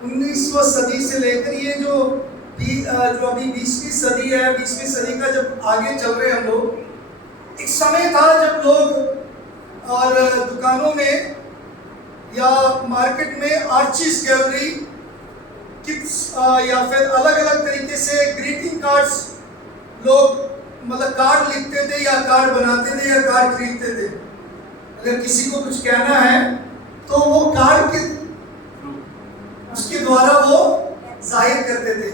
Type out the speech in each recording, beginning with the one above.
19वीं सदी से लेकर ये जो अभी 20वीं सदी है, 20वीं सदी का जब आगे चल रहे हैं हम लोग, एक समय था जब लोग और दुकानों में या मार्केट में आर्चिस गैलरी किट्स या फिर अलग अलग तरीके से ग्रीटिंग कार्ड्स लोग मतलब कार्ड लिखते थे या कार्ड बनाते थे या कार्ड खरीदते थे। अगर किसी को कुछ कहना है तो वो कार्ड के उसके द्वारा वो जाहिर करते थे।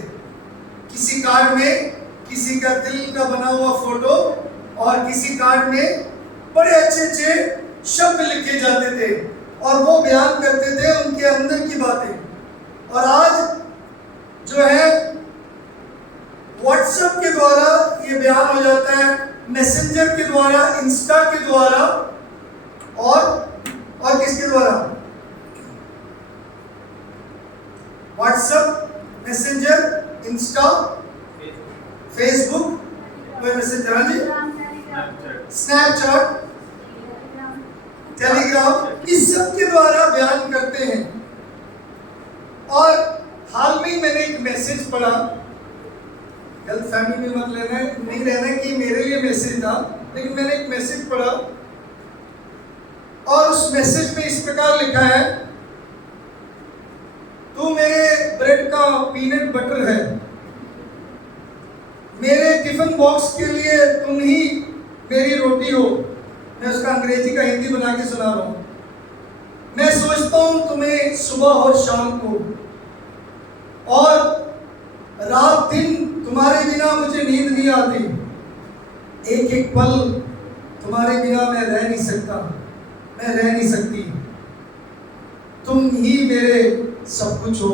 किसी कार्ड में किसी का दिल का बना हुआ फोटो और किसी कार्ड में बड़े अच्छे अच्छे शब्द लिखे जाते थे और वो बयान करते थे उनके अंदर की बातें। और आज जो है व्हाट्सएप के द्वारा ये बयान हो जाता है, मैसेंजर के द्वारा, इंस्टा के द्वारा और किसके द्वारा? व्हाट्सएप, मैसेंजर, इंस्टा, फेसबुक, कोई मैसेंजर, हाँ जी, स्नैपचैट, टेलीग्राम, इस सब के द्वारा बयान करते हैं। और हाल में मैंने एक मैसेज पढ़ा, गलत फैमिली में मत लेना, नहीं रहना कि मेरे लिए मैसेज था, लेकिन मैंने एक मैसेज पढ़ा और उस मैसेज में इस प्रकार लिखा है, तू मेरे ब्रेड का पीनट बटर है, मेरे टिफिन बॉक्स के लिए तुम ही मेरी रोटी हो। मैं उसका अंग्रेजी का हिंदी बना के सुना रहा हूँ। मैं सोचता हूँ तुम्हें सुबह और शाम को, और रात दिन तुम्हारे बिना मुझे नींद नहीं आती। एक एक पल तुम्हारे बिना मैं रह नहीं सकता, मैं रह नहीं सकती। तुम ही मेरे सब कुछ हो।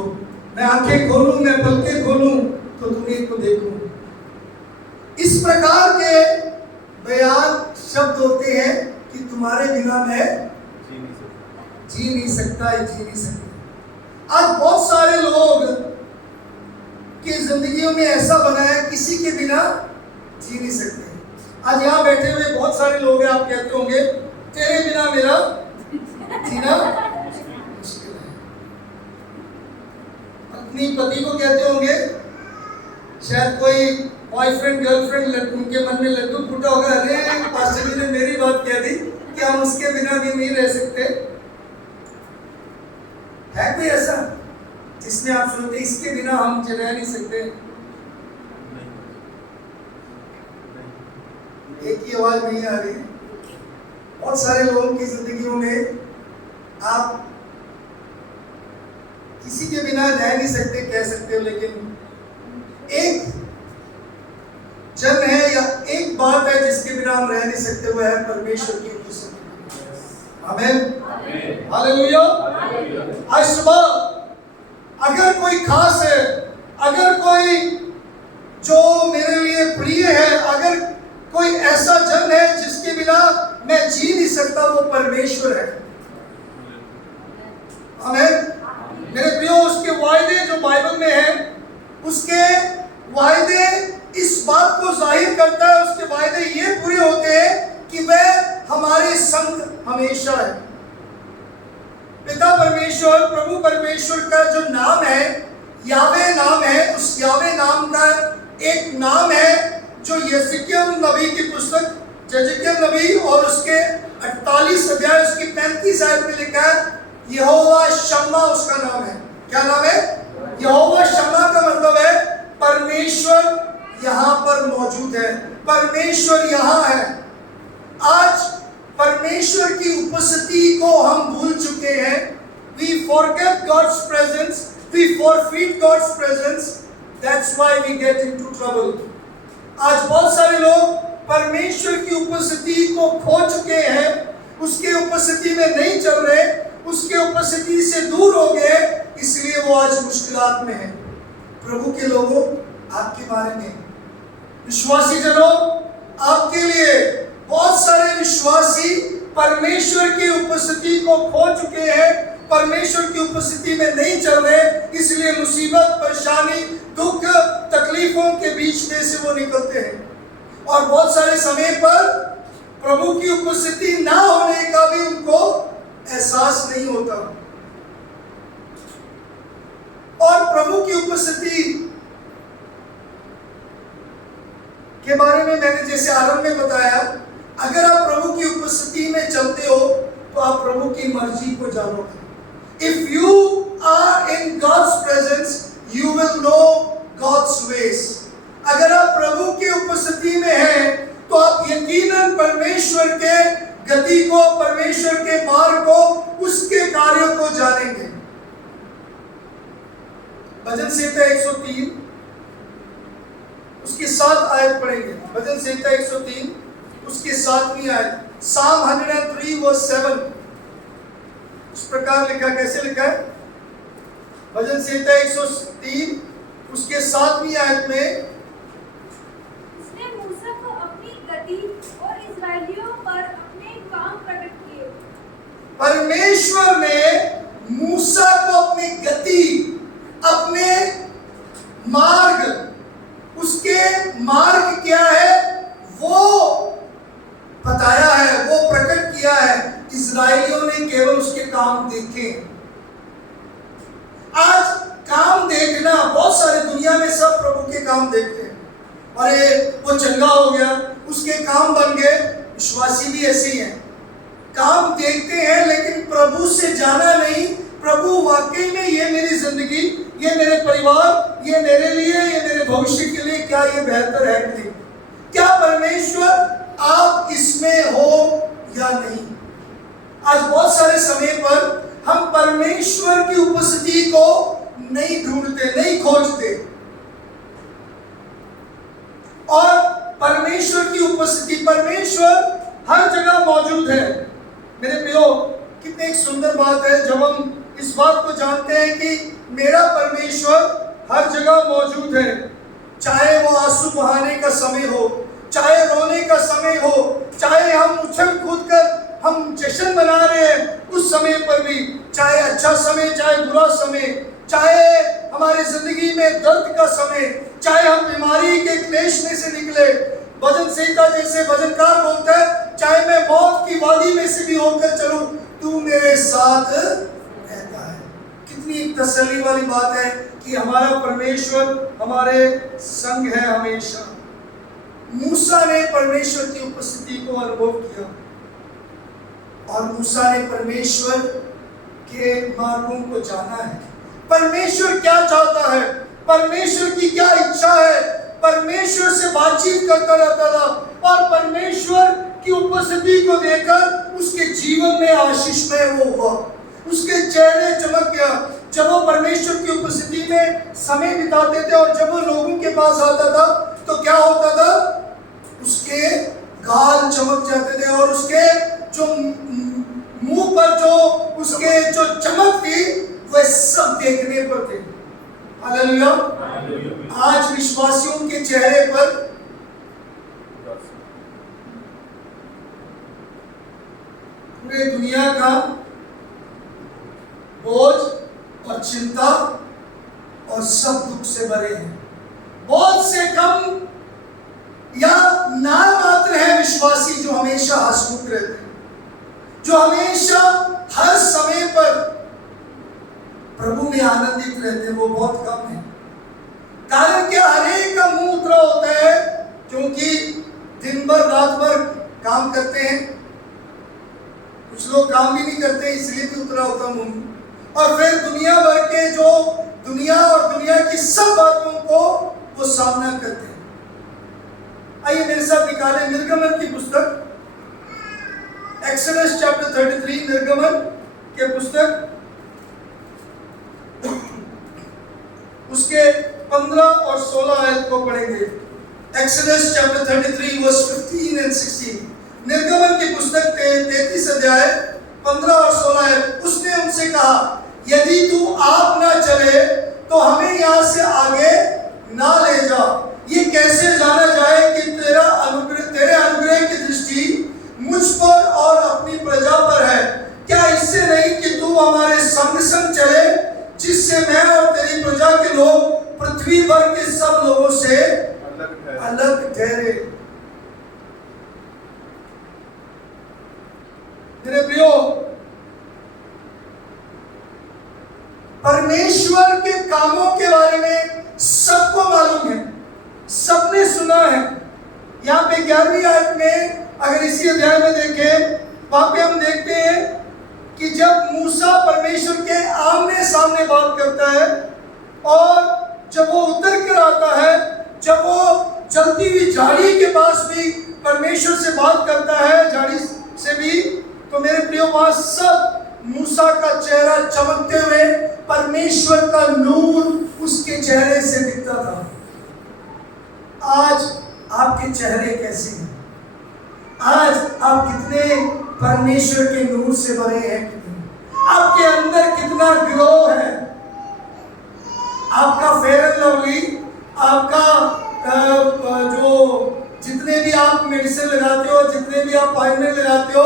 मैं आंखें खोलूं, मैं पलकें खोलूं तो तुम्हें को देखूं। इस प्रकार के बयान शब्द होते हैं कि तुम्हारे बिना मैं जी नहीं सकता, जी नहीं सकता। आज बहुत सारे लोग की जिंदगियों में ऐसा बना है, किसी के बिना जी नहीं सकते। आज यहाँ बैठे हुए बहुत सारे लोग हैं, आप कहते होंगे तेरे बिना मेरा जीना मुश्किल है। अपनी पति को कहते होंगे, शायद कोई बॉयफ्रेंड गर्लफ्रेंड उनके मन में लड्डू फूटा होगा, अरे पास्टर जी ने मेरी बात कह दी कि हम उसके बिना भी नहीं रह सकते। है कोई ऐसा जिसमें आप सोचते इसके बिना हम रह नहीं सकते? एक ही आवाज नहीं आ रही। बहुत सारे लोगों की जिंदगियों में आप किसी के बिना रह नहीं सकते कह सकते हो, लेकिन एक जन है या एक बात है जिसके बिना हम रह नहीं सकते, वो है परमेश्वर की उपस्थिति। आमीन, हालेलुया। आज सुबह अगर कोई खास है, अगर कोई जो मेरे लिए प्रिय है, अगर कोई ऐसा जन है जिसके बिना मैं जी नहीं सकता, वो परमेश्वर है। आमीन। मेरे प्रियो, उसके वायदे जो बाइबल में है, उसके वायदे इस बात को जाहिर करता है, उसके वायदे ये पूरे होते हैं कि वह हमारे संग हमेशा है। पिता परमेश्वर, प्रभु परमेश्वर का जो नाम है, यावे नाम है, उस यावे नाम का एक नाम है जो यिर्मयाह नबी की पुस्तक यिर्मयाह नबी और उसके 48 अध्याय उसकी 35 आयत में लिखा है, यहोवा शम्मा उसका नाम है। क्या नाम है? यहोवा शम्मा का मतलब है परमेश्वर यहाँ पर मौजूद है, परमेश्वर यहाँ है। आज परमेश्वर की उपस्थिति को हम भूल चुके हैं। We forget God's presence, we forfeit God's presence, that's why we get into trouble. आज बहुत सारे लोग परमेश्वर की उपस्थिति को खो चुके हैं, उसके उपस्थिति में नहीं चल रहे, उसके उपस्थिति से दूर हो गए, इसलिए वो आज मुश्किलात में हैं। प्रभु के लोगों, आपके बारे में, विश्वासी जनों, आपके लिए बहुत सारे विश्वासी परमेश्वर की उपस्थिति को खो चुके हैं, परमेश्वर की उपस्थिति में नहीं चल रहे, इसलिए मुसीबत, परेशानी, दुख, तकलीफों के बीच में से वो निकलते हैं। और बहुत सारे समय पर प्रभु की उपस्थिति ना होने का भी उनको एहसास नहीं होता। उपस्थिति के बारे में मैंने जैसे आरंभ में बताया, अगर आप प्रभु की उपस्थिति में चलते हो तो आप प्रभु की मर्जी को जानोगे। If you are in God's presence you will know God's ways. अगर आप प्रभु की उपस्थिति में हैं तो आप यकीनन परमेश्वर के गति को, परमेश्वर के मार्ग को, उसके कार्यों को जानेंगे। भजन संहिता 103 उसकी 7 आयत पढ़ेंगे। भजन संहिता 103 उसकी 7वीं आयत, Psalm 103 verse 7 इस प्रकार लिखा, कैसे लिखा है? भजन संहिता 103 उसके 7वीं आयत में, उसने मूसा को अपनी गति और इस्राएलियों पर अपने काम प्रकट किए। परमेश्वर ने मूसा को अपनी गति, अपने मार्ग, उसके मार्ग क्या है वो बताया है, वो प्रकट किया है। इस्राएलियों ने केवल उसके काम देखे। आज काम देखना, बहुत सारे दुनिया में सब प्रभु के काम देखते हैं। अरे वो चंगा हो गया, उसके काम बन गए। विश्वासी भी ऐसे ही हैं, काम देखते हैं लेकिन प्रभु से जाना नहीं। प्रभु वाकई में ये मेरी जिंदगी, ये मेरे परिवार, ये मेरे लिए, ये मेरे भविष्य के लिए क्या ये बेहतर है कि नहीं? क्या परमेश्वर आप इसमें हो या नहीं? आज बहुत सारे समय पर हम परमेश्वर की उपस्थिति को नहीं ढूंढते, नहीं खोजते। और परमेश्वर की उपस्थिति, परमेश्वर हर जगह मौजूद है। मेरे प्रियो, कितनी एक सुंदर बात है जब हम इस बात को जानते हैं कि मेरा परमेश्वर हर जगह मौजूद है। चाहे वो आंसू बहाने का समय हो, चाहे रोने का समय हो, चाहे हम उछल कूद कर हम जश्न मना रहे हैं उस समय पर भी, चाहे अच्छा समय, चाहे बुरा समय, चाहे हमारी जिंदगी में दर्द का समय, चाहे हम बीमारी के क्लेश में से निकले, भजन संहिता जैसे भजनकार बोलता है, चाहे मैं मौत की वादी में से भी होकर चलूं, तू मेरे साथ रहता है। कितनी एक तसल्ली वाली बात है कि हमारा परमेश्वर हमारे संग है हमेशा। मूसा ने परमेश्वर की उपस्थिति को अनुभव किया और मूसा ने परमेश्वर के मार्गों को जाना है। परमेश्वर क्या चाहता है, परमेश्वर की क्या इच्छा है, परमेश्वर से बातचीत करता रहता था और परमेश्वर की उपस्थिति को देखकर उसके जीवन में आशीषमय वो हुआ, उसके चेहरे चमक गया। जब वो परमेश्वर की उपस्थिति में समय बिताते थे और जब वो लोगों के पास आता था तो क्या होता था, उसके गाल चमक जाते थे और उसके जो मुंह पर जो उसके जो चमक थी वह सब देखने पर थे। हालेलुया। आज विश्वासियों के चेहरे पर पूरे दुनिया का बोझ और चिंता और सब दुख से भरे हैं। बहुत से कम या नाम मात्र है विश्वासी जो हमेशा हंसमुख रहते हैं, जो हमेशा हर समय पर प्रभु में आनंदित रहते हैं, वो बहुत कम है। कारण क्या, हर एक का मुंह उतरा होता है क्योंकि दिन भर रात भर काम करते हैं। कुछ लोग काम भी नहीं करते इसलिए भी उतरा होता मुंह। और फिर दुनिया भर के जो दुनिया और दुनिया की सब बातों को वो सामना करते हैं। आइए मेरे साथ निकालें निर्गमन की पुस्तक, एक्सोडस चैप्टर 33, निर्गमन के पुस्तक उसके 15 और 16 आयत को पढ़ेंगे। Exodus chapter 33 verse 15 and 16। निर्गमन की पुस्तक 33 अध्याय 15 और 16 आयत। उसने उनसे कहा, यदि तू आप ना चले तो हमें यहाँ से आगे ना ले जा। ये कैसे जाना जाए कि तेरे अनुग्रह की दृष्टि मुझ पर और अपनी प्रजा पर है? क्या इससे नहीं कि तू हमारे संग संग चले, जिससे मैं और तेरी प्रजा के लोग पृथ्वी भर के सब लोगों से अलग ठहरे। मेरे प्रियो, परमेश्वर के कामों के बारे में सबने सुना है। यहाँ पे 11वीं आयत में अगर इसी अध्याय में देखें, वहां पे हम देखते हैं कि जब मूसा परमेश्वर के आमने सामने बात करता है और जब वो उतर कर आता है, जब वो जलती हुई झाड़ी के पास भी परमेश्वर से बात करता है, झाड़ी से भी, तो मेरे प्रियो वहां सब मूसा का चेहरा चमकते हुए परमेश्वर का नूर उसके चेहरे से दिखता था। आज आपके चेहरे कैसे हैं? आज आप कितने परमेश्वर के नूर से भरे हैं? आपके अंदर कितना ग्लो है? आपका फेयर एंड लवली, आपका जो जितने भी आप मेडिसिन लगाते हो, जितने भी आप ऑइंटमेंट लगाते हो,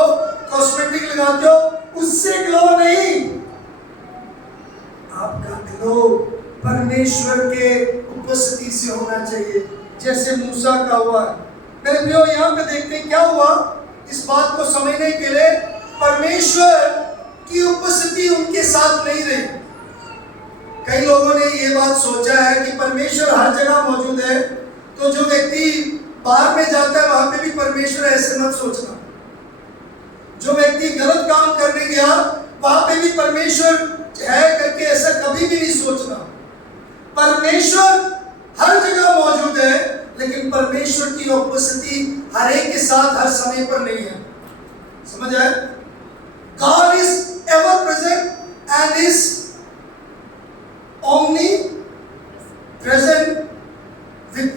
कॉस्मेटिक लगाते हो, उससे ग्लो नहीं। आपका ग्लो परमेश्वर के उपस्थिति से होना चाहिए, जैसे मूसा का हुआ। मेरे प्रियो, यहाँ पे देखते हैं क्या हुआ। इस बात को समझने के लिए परमेश्वर की उपस्थिति उनके साथ नहीं रही। कई लोगों ने ये बात सोचा है कि परमेश्वर हर जगह मौजूद है, तो जो व्यक्ति बाहर में जाता है वहां पे भी परमेश्वर, ऐसे मत सोचना। जो व्यक्ति गलत काम करने गया वहां पे भी परमेश्वर है करके ऐसा कभी भी नहीं सोचना। परमेश्वर हर जगह मौजूद है, लेकिन परमेश्वर की उपस्थिति हर एक के साथ हर समय पर नहीं है। समझ आए? God is ever present and is omnipresent with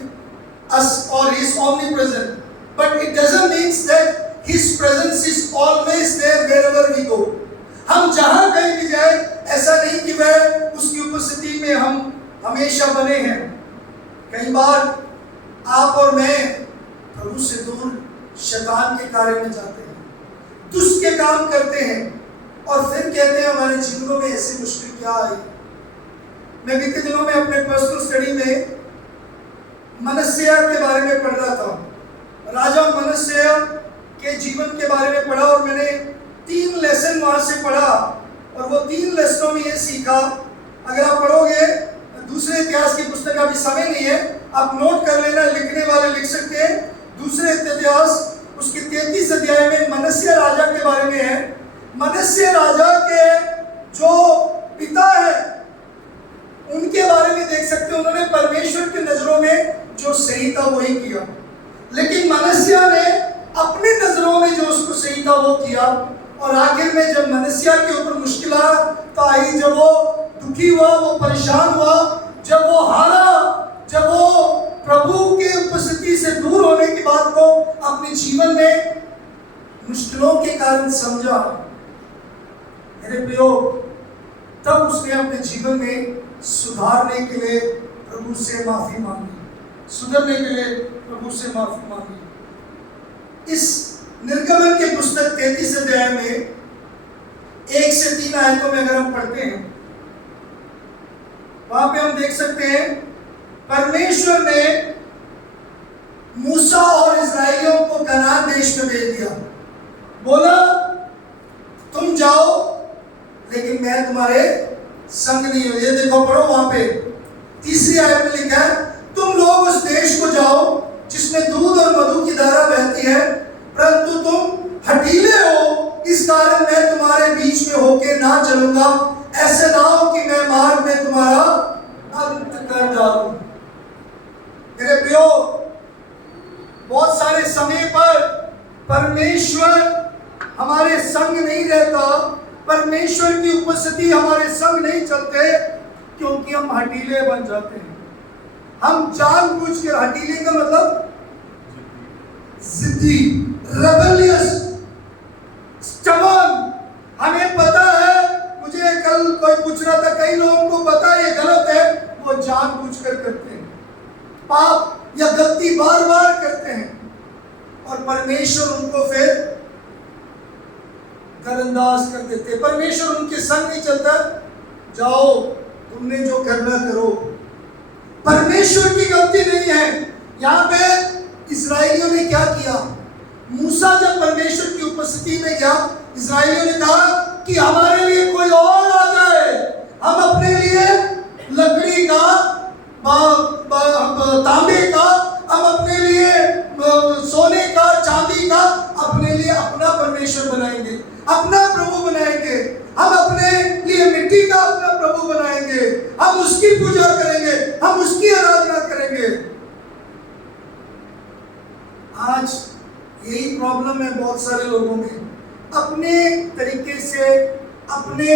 us, or is omnipresent, but it doesn't mean that His presence is always there wherever we go. हम जहां कहीं भी जाए, ऐसा नहीं कि वह उसकी उपस्थिति में हम हमेशा बने हैं। कई बार आप और मैं प्रभु से दूर शैतान के कार्य में जाते हैं, दुष्ट के काम करते हैं, और फिर कहते हैं हमारे जीवनों में ऐसी मुश्किल क्या आई। मैं बीते दिनों में अपने पर्सनल स्टडी में मनस्या के बारे में पढ़ रहा था। राजा मनस्या के जीवन के बारे में पढ़ा, और मैंने 3 लेसन वहां से पढ़ा, और वो 3 लेसनों में ये सीखा। अगर आप पढ़ोगे, दूसरे इतिहास की पुस्तक, अभी समय नहीं है, आप नोट कर लेना, लिखने वाले लिख सकते हैं। दूसरे इतिहास उसके 33 अध्याय में मनस्या राजा के बारे में है। मनस्या राजा के जो पिता है उनके बारे में देख सकते हैं। उन्होंने परमेश्वर की नजरों में जो सही था वही किया, लेकिन मनस्या ने अपनी नजरों में जो उसको सही था वो किया। और आखिर में जब मनस्या के ऊपर मुश्किल आई, जब वो दुखी हुआ, वो परेशान हुआ, जब वो हारा, जब वो प्रभु के उपस्थिति से दूर होने की बात को अपने जीवन में मुश्किलों के कारण समझा, मेरे प्रियो, तब उसने अपने जीवन में सुधारने के लिए प्रभु से माफी मांगी, सुधरने के लिए प्रभु से माफी मांगी। इस निर्गमन के पुस्तक 33 अध्याय में 1 से 3 आयतों में अगर हम पढ़ते हैं, वहां पे हम देख सकते हैं परमेश्वर ने मूसा और इस्राएलियों को कनान देश में भेज दिया। बोला तुम जाओ, लेकिन मैं तुम्हारे संग नहीं हूं। ये देखो, पढ़ो वहां पे 3री आयत में लिखा है, तुम लोग उस देश को जाओ जिसमें दूध और मधु की धारा बहती है, परंतु तुम हठीले हो, इस कारण मैं तुम्हारे बीच में होके ना चलूंगा। ऐसे ना हो कि मैं मार्ग में तुम्हारा अंत कर डालूं। मेरे प्रियो, बहुत सारे समय पर परमेश्वर हमारे संग नहीं रहता, परमेश्वर की उपस्थिति हमारे संग नहीं चलते, क्योंकि हम हठीले बन जाते हैं। हम जानबूझकर, हठीले का मतलब जिद्दी, रेबेलियस, स्टबर्न। हमें पता है, मुझे कल कोई पूछ रहा था, कई लोगों को पता है ये गलत है, वो जानबूझकर करते हैं, पाप या गलती बार बार करते हैं, और परमेश्वर उनको फिर नजरअंदाज कर देते। परमेश्वर उनके संग नहीं चलता, जाओ तुमने जो करना करो। परमेश्वर की गलती नहीं है। यहाँ पे इस्राएलियों ने क्या किया? मूसा जब परमेश्वर की उपस्थिति में गया, इस्राएलियों ने कहा कि हमारे लिए कोई और आ जाए, हम अपने लिए लकड़ी का, तांबे का बहुत सारे लोगों में अपने तरीके से अपने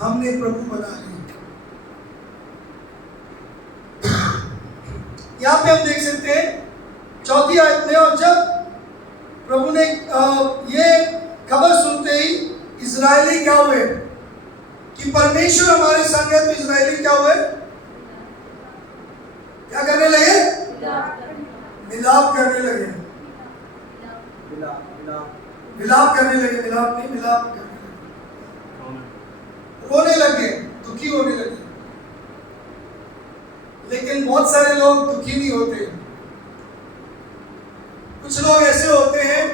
हमने प्रभु बना लिए। यहाँ पे हम देख सकते हैं 4 आयत में, और जब प्रभु ने ये खबर सुनते ही इजरायली क्या हुए कि परमेश्वर हमारे संग है, तो इजरायली क्या हुए, क्या करने लगे, मिलाप करने लगे, मिलाप करने लगे, मिलाप नहीं, मिलाप करने लगे, रोने लगे, दुखी होने लगे। लेकिन बहुत सारे लोग दुखी नहीं होते। कुछ लोग ऐसे होते हैं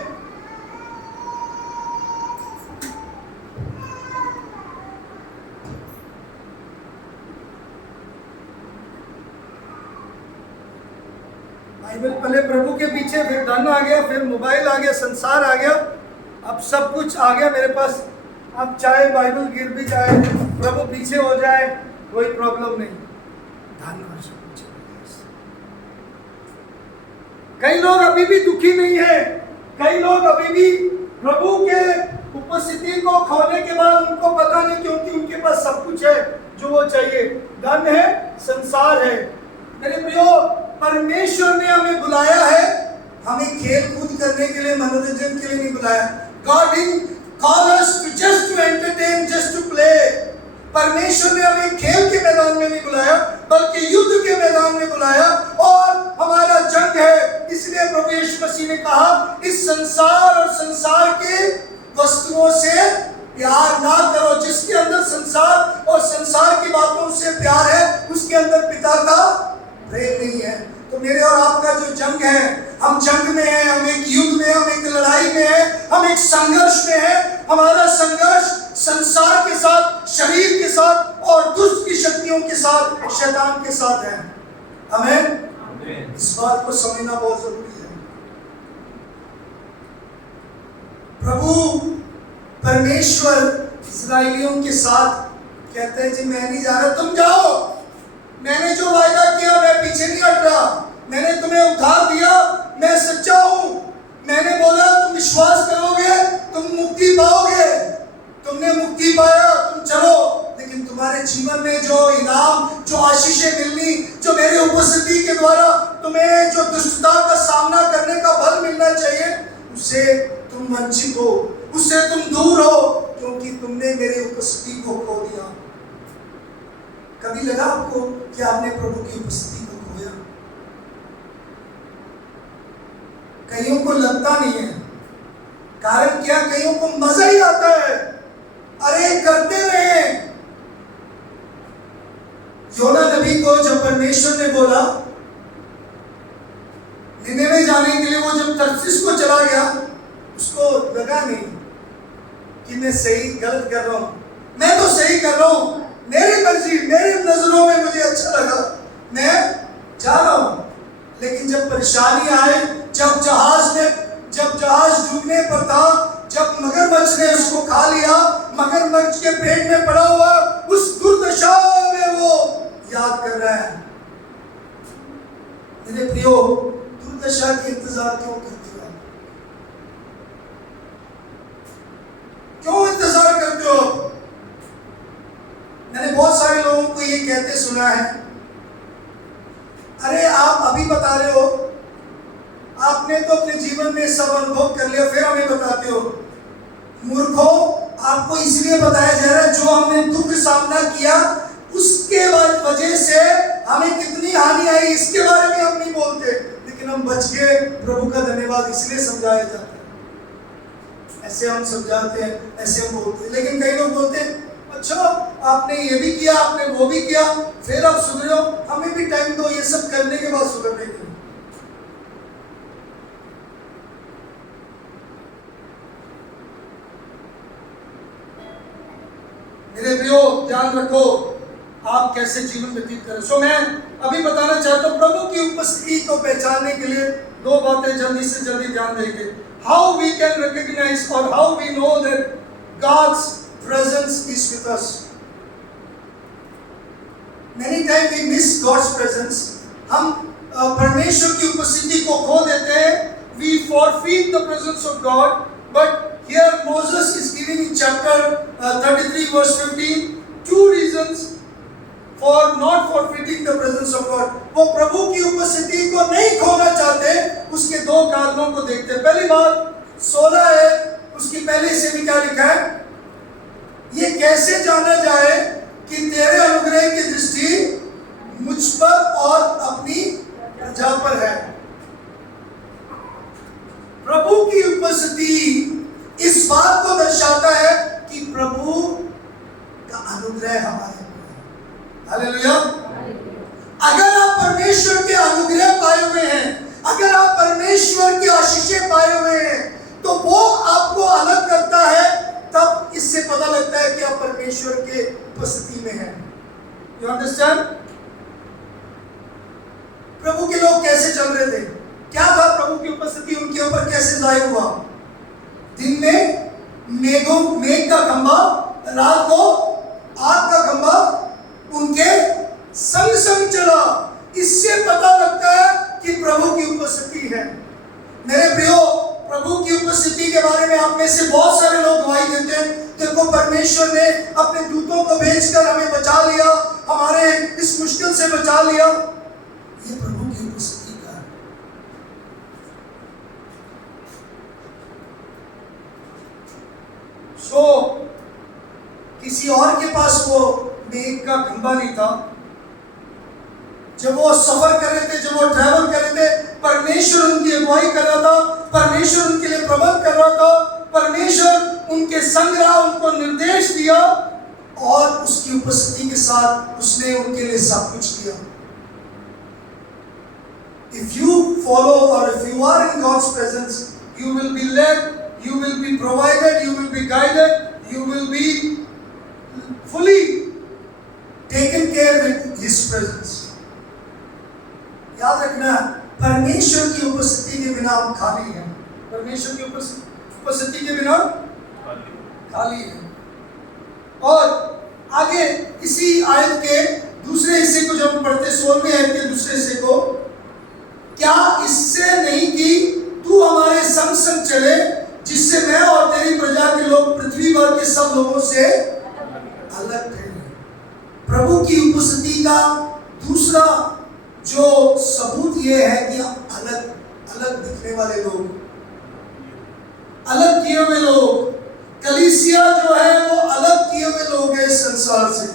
बाइबल, पहले प्रभु के पीछे, फिर धन आ गया, फिर मोबाइल आ गया, संसार आ गया, अब सब कुछ आ गया मेरे पास। अब चाहे बाइबल गिर भी जाए, प्रभु पीछे हो जाए, कोई प्रॉब्लम नहीं, धन और सब कुछ। कई लोग अभी भी दुखी नहीं है, कई लोग अभी भी प्रभु के उपस्थिति को खोने के बाद उनको पता नहीं, क्योंकि उनके पास सब कुछ है जो वो चाहिए, धन है, संसार है। मेरे प्रियो, परमेश्वर ने हमें बुलाया है, हमें खेल कूद करने के लिए, मनोरंजन के लिए नहीं बुलाया। God didn't call us to just to entertain, just to play। परमेश्वर ने हमें खेल के मैदान में नहीं बुलाया, बल्कि युद्ध के मैदान में बुलाया, और हमारा जंग है। इसलिए प्रभु यीशु मसीह ने कहा, इस संसार और संसार के वस्तुओं से प्यार ना करो। जिसके अंदर संसार और संसार की बातों से प्यार है, उसके अंदर पिता का प्रेम नहीं है। तो मेरे और आपका जो जंग है, हम जंग में हैं, हम एक युद्ध में, हम एक लड़ाई में हैं, हम एक संघर्ष में हैं। हमारा संघर्ष संसार के साथ, शरीर के साथ और दुष्ट की शक्तियों के साथ, शैतान के साथ है। आमीन। इस बात को समझना बहुत जरूरी है। प्रभु परमेश्वर इस्राएलियों के साथ कहते हैं, जी मैं नहीं जा रहा, तुम जाओ, मैंने जो वायदा किया मैं पीछे नहीं हट रहा, मैंने तुम्हें उद्धार दिया, मैं सच्चा हूं, मैंने बोला तुम विश्वास करोगे, तुम मुक्ति पाओगे, तुमने मुक्ति पाया, तुम चलो। लेकिन तुम्हारे जीवन में जो इनाम, जो आशीषें मिलनी, जो मेरे उपस्थिति के द्वारा तुम्हें जो दुष्टता का सामना करने का बल मिलना चाहिए, उससे तुम वंचित हो, उससे तुम दूर हो, क्योंकि तुमने मेरी उपस्थिति को खो दिया। कभी लगा आपको कि आपने प्रभु की उपस्थिति को खोया? कईयों को लगता नहीं है। कारण क्या? कईयों को मजा ही आता है, अरे करते रहे। योना नबी को जब परमेश्वर ने बोला निनेवे जाने के लिए, वो जब तर्सीस को चला गया, उसको लगा नहीं कि मैं सही गलत कर रहा हूं, मैं तो सही कर रहा हूं, मेरी मर्जी, मेरी नजरों में मुझे अच्छा लगा, मैं जा रहा हूं। लेकिन जब परेशानी आए, जब जहाज डूबने पर था, जब मगरमच्छ ने उसको खा लिया, मगरमच्छ के पेट में पड़ा हुआ उस दुर्दशा में वो याद कर रहा है। मेरे प्रियो, दुर्दशा की इंतजार क्यों करते हो? क्यों इंतजार करते हो? मैंने बहुत सारे लोगों को ये कहते सुना है, अरे आप अभी बता रहे हो, आपने तो अपने जीवन में सब अनुभव कर लिया, फिर हमें बताते हो। मूर्खों, आपको इसलिए बताया जा रहा है, जो हमने दुख सामना किया उसके वजह से हमें कितनी हानि आई, इसके बारे में हम नहीं बोलते, लेकिन हम बच गए, प्रभु का धन्यवाद, इसलिए समझाया जाता है। ऐसे हम समझाते हैं, ऐसे हम बोलते हैं। लेकिन कई लोग बोलते हैं, अच्छा आपने ये भी किया, आपने वो भी किया, फिर आप सुधरो। हमें भी टाइम दो ये सब करने के बाद सुधरने के लिए। मेरे प्रियो, ध्यान रखो आप कैसे जीवन व्यतीत करें। सो मैं अभी बताना चाहता हूं, प्रभु की उपस्थिति को पहचानने के लिए 2 बातें जल्दी से जल्दी ध्यान देंगे। हाउ वी कैन रिकॉग्नाइज और how we know that God's presence is with us. Many times we miss God's presence. हम परमेश्वर की उपस्थिति को खो देते हैं। We forfeit the presence of God But here Moses is giving in chapter 33 verse 15 two reasons for not forfeiting the presence of God. वो प्रभु की उपस्थिति को नहीं खोना चाहते, उसके दो कारणों को देखते हैं। पहली बात 16 है, उसकी पहली हिस्से में क्या लिखा है? ये कैसे जाना जाए कि तेरे अनुग्रह की दृष्टि मुझ पर और अपनी प्रजा पर है। प्रभु की उपस्थिति इस बात को दर्शाता है कि प्रभु का अनुग्रह हमारे पर है। हालेलुया। अगर आप परमेश्वर के अनुग्रह पाए हुए हैं, अगर आप परमेश्वर की आशीषें पाए हुए हैं, तो वो आपको अलग करता है। तब इससे पता लगता है कि आप परमेश्वर के उपस्थिति में हैं। You understand? प्रभु के लोग कैसे चल रहे थे? क्या था प्रभु की उपस्थिति उनके ऊपर कैसे जाहिर हुआ? दिन में मेघ का खंभा, रात को आग का खंभा उनके संग संग चला। इससे पता लगता है कि प्रभु की उपस्थिति है। मेरे प्रियो, प्रभु की उपस्थिति के बारे में आप में से बहुत सारे लोग गवाही देते हैं, देखो परमेश्वर ने अपने दूतों को भेजकर हमें बचा लिया, हमारे इस मुश्किल से बचा लिया। ये प्रभु की उपस्थिति का है। किसी और के पास वो मेघ का खंभा नहीं था। जब वो सफर कर रहे थे, जब वो ट्रैवल कर रहे थे, परमेश्वर उनकी अगुवाई कर रहा था, परमेश्वर उनके लिए प्रबंध कर रहा था, परमेश्वर उनके संग रहा, उनको निर्देश दिया और उसकी उपस्थिति के साथ उसने उनके लिए सब कुछ किया। If you follow or if you are in God's presence, you will be led, you will be provided, you will be guided, you will be fully taken care with His presence. याद रखना, परमेश्वर की उपस्थिति के बिना हम खाली हैं। परमेश्वर की उपस्थिति के बिना खाली है। और आगे इसी आयत के दूसरे हिस्से को जब पढ़ते, 16वें आयत के दूसरे हिस्से को, क्या इससे नहीं कि तू हमारे संग संग चले, जिससे मैं और तेरी प्रजा के लोग पृथ्वी पर के सब लोगों से अलग थे। प्रभु की उपस्थिति का दूसरा जो सबूत ये है कि अलग अलग दिखने वाले लोग, अलग किए हुए लोग, कलीसिया जो है वो अलग किए हुए लोग हैं इस संसार से।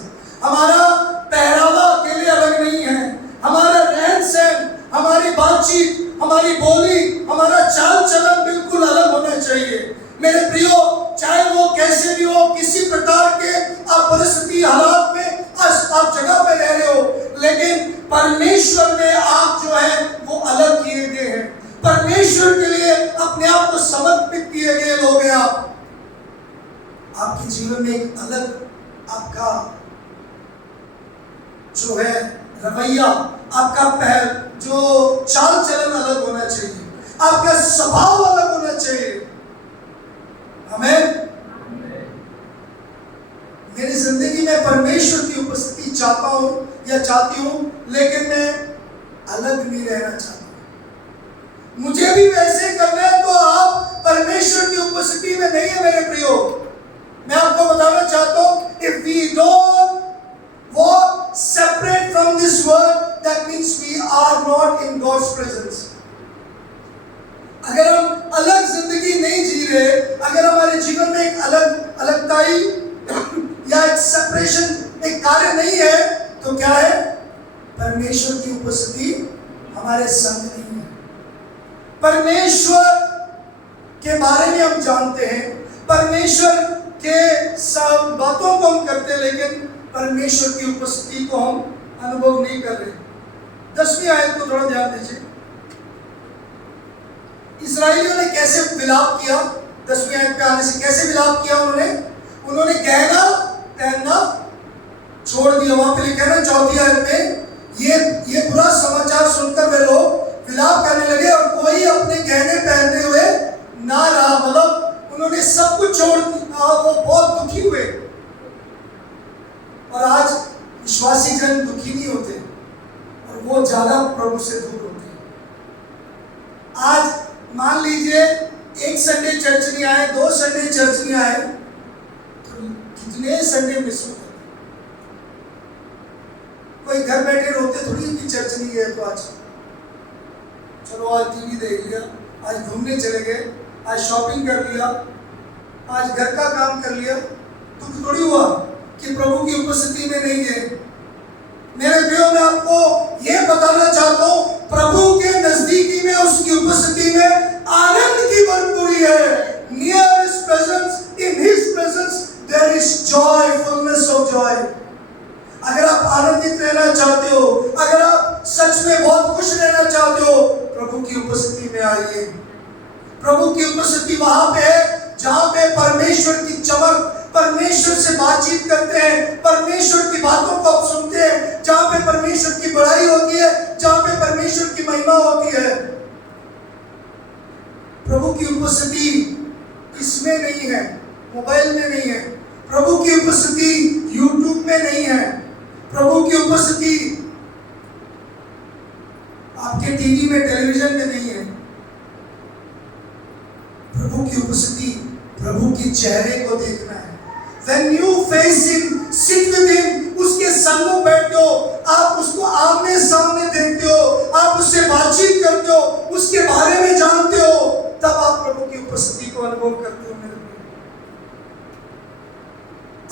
हमारा पहरावा अकेले अलग नहीं है, हमारा रहन सहन, हमारी बातचीत, हमारी बोली, हमारा चाल चलन बिल्कुल अलग होना चाहिए। मेरे प्रियो, चाहे वो कैसे भी हो, किसी प्रकार के आप परिस्थिति हालात में आप जगह पे रह रहे हो, लेकिन परमेश्वर में आप जो है वो अलग किए गए हैं। परमेश्वर के लिए अपने आप को समर्पित किए गए लोग हैं। आप आपके जीवन में एक अलग आपका जो है रवैया, आपका पहल, जो चाल चलन अलग होना चाहिए, आपका स्वभाव अलग होना चाहिए। हमें मेरी जिंदगी में परमेश्वर की उपस्थिति चाहता हूं या चाहती हूं, लेकिन मैं अलग नहीं रहना चाहता। मुझे भी वैसे करना है तो आप परमेश्वर की उपस्थिति में नहीं है मेरे प्रियो। मैं आपको बताना चाहता हूं, if we don't walk separate from this world, that means we are not in God's presence. अगर हम अलग जिंदगी नहीं जी रहे, अगर हमारे जीवन में एक अलगताई या एक सेपरेशन, एक कार्य नहीं है, तो क्या है? परमेश्वर की उपस्थिति हमारे संग नहीं है। परमेश्वर के बारे में हम जानते हैं, परमेश्वर के सब बातों को हम करते हैं, लेकिन परमेश्वर की उपस्थिति को हम अनुभव नहीं कर रहे। 10वीं आयत को थोड़ा ध्यान दीजिए। इस्राएलियों ने कैसे विलाप किया? 10वीं आयत पे आने से कैसे विलाप किया उन्होंने गहना पहनना छोड़ दिया। वहां पे लिखा है ना 4वीं आयत में, ये बुरा समाचार सुनकर वे लोग विलाप करने लगे और कोई अपने गहने पहनते हुए ना रहा। मतलब उन्होंने सब कुछ छोड़ दिया, वो बहुत दुखी हुए। और आज विश्वासी जन दुखी नहीं होते और वो ज्यादा प्रभु से दूर होते हैं। आज मान लीजिए एक संडे चर्च नहीं आए, 2 संडे चर्च नहीं आए, तो कितने संडे मिस हो गए। कोई घर बैठे रोते थोड़ी कि चर्च नहीं गए, तो आज चलो आज टीवी देख लिया, आज घूमने चले गए, आज शॉपिंग कर लिया, आज घर का काम कर लिया, दुख थोड़ी हुआ कि प्रभु की उपस्थिति में नहीं गए। मेरे प्रियो, मैं आपको यह बताना चाहता हूं, प्रभु के नजदीकी में, उसकी उपस्थिति में आनंद की भरपूरी है। Near his presence, in his presence there is joy, fullness of joy। अगर आप आनंदित रहना चाहते हो, अगर आप सच में बहुत खुश रहना चाहते हो, प्रभु की उपस्थिति में आइए। प्रभु की उपस्थिति वहां पे है जहां पे परमेश्वर की चमक, परमेश्वर से बातचीत करते हैं, परमेश्वर की बातों को आप सुनते हैं, जहां पे परमेश्वर की बड़ाई होती है, जहां पे परमेश्वर की महिमा होती है। प्रभु की उपस्थिति इसमें नहीं है, मोबाइल में नहीं है, प्रभु की उपस्थिति यूट्यूब में नहीं है, प्रभु की उपस्थिति आपके टीवी में, टेलीविजन में नहीं है। प्रभु की उपस्थिति प्रभु के चेहरे को देखना है। When you face him, sit with him, उसके सम्मुख बैठते हो, आप उसको आमने सामने देखते हो, आप उससे बातचीत करते हो, उसके बारे में जानते हो, तब आप प्रभु की उपस्थिति को अनुभव करते हो। मेरे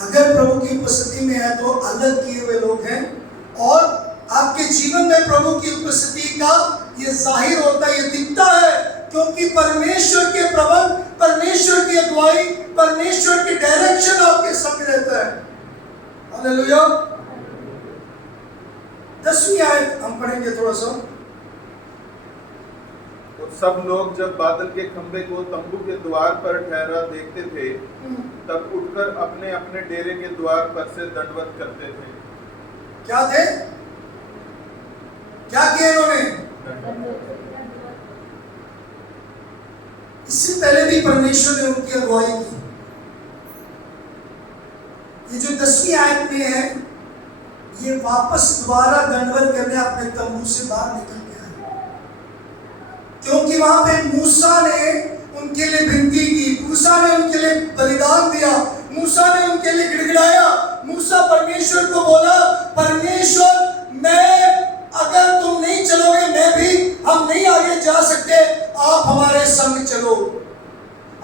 अगर प्रभु की उपस्थिति में है तो अलग किए हुए लोग हैं, और आपके जीवन में प्रभु की उपस्थिति का ये जाहिर होता है, ये दिखता है, क्योंकि परमेश्वर के प्रबंध, परमेश्वर की अगुवाई, परमेश्वर की डायरेक्शन आपके संग रहता है। हालेलुया। 10वीं आयत हम पढ़ेंगे थोड़ा सा। तो सब लोग जब बादल के खंभे को तंबू के द्वार पर ठहरा देखते थे, तब उठकर अपने अपने डेरे के द्वार पर से दंडवत करते थे। क्या थे? क्या किया इन्होंने? इससे पहले भी परमेश्वर ने उनकी अगुवाई की। ये जो 10वीं आयत में है, ये वापस दोबारा दंडवत करने अपने तंबू से बाहर निकल गया, क्योंकि वहां पे मूसा ने उनके लिए विनती की, मूसा ने उनके लिए बलिदान दिया, मूसा ने उनके लिए गिड़गिड़ाया। मूसा परमेश्वर को बोला, परमेश्वर, मैं, अगर तुम नहीं चलोगे, मैं भी, हम नहीं आगे जा सकते, आप हमारे संग चलो।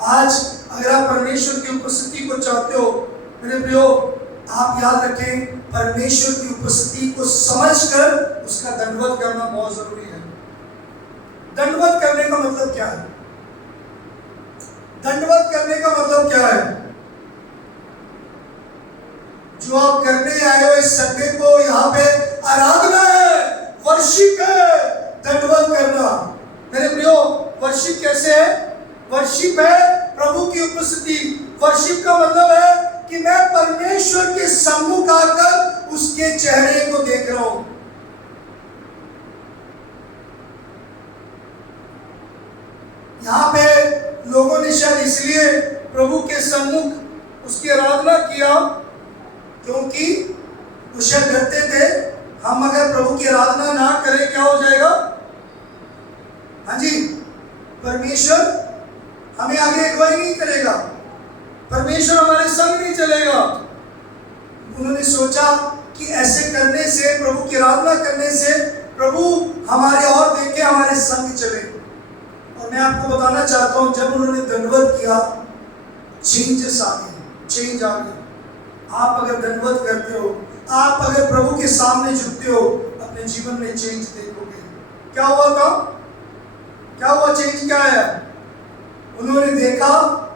आज अगर आप परमेश्वर की उपस्थिति को चाहते हो, मेरे प्रियो, आप याद रखें, परमेश्वर की उपस्थिति को समझकर उसका दंडवत करना बहुत जरूरी है। दंडवत करने का मतलब क्या है? दंडवत करने का मतलब क्या है? जो आप करने आए हो इस संडे को, यहाँ पे आराधना है, वर्शिप है, दंडवत करना। मेरे प्रियो, वर्शिप कैसे है? वर्शिप है प्रभु की उपस्थिति। वर्शिप का मतलब है कि मैं परमेश्वर के सम्मुख आकर उसके चेहरे को देख रहा हूं। यहां पे लोगों ने शायद इसलिए प्रभु के सम्मुख उसकी आराधना किया, क्योंकि वो शायद डरते थे, हम अगर प्रभु की आराधना ना करें क्या हो जाएगा? हाँ जी, परमेश्वर हमें आगे अगुवाई नहीं करेगा, परमेश्वर हमारे संग नहीं चलेगा। उन्होंने सोचा कि ऐसे करने से, प्रभु की आराधना करने से, प्रभु हमारे और देखे, हमारे संग चले। और मैं आपको बताना चाहता हूं, जब उन्होंने दंडवत किया, चेंजेस आ गए, चेंज आ गया। आप अगर दंडवत करते हो, आप अगर प्रभु के सामने झुकते हो, अपने जीवन में चेंज देखोगे। क्या हुआ था? क्या हुआ? चेंज क्या है? उन्होंने देखा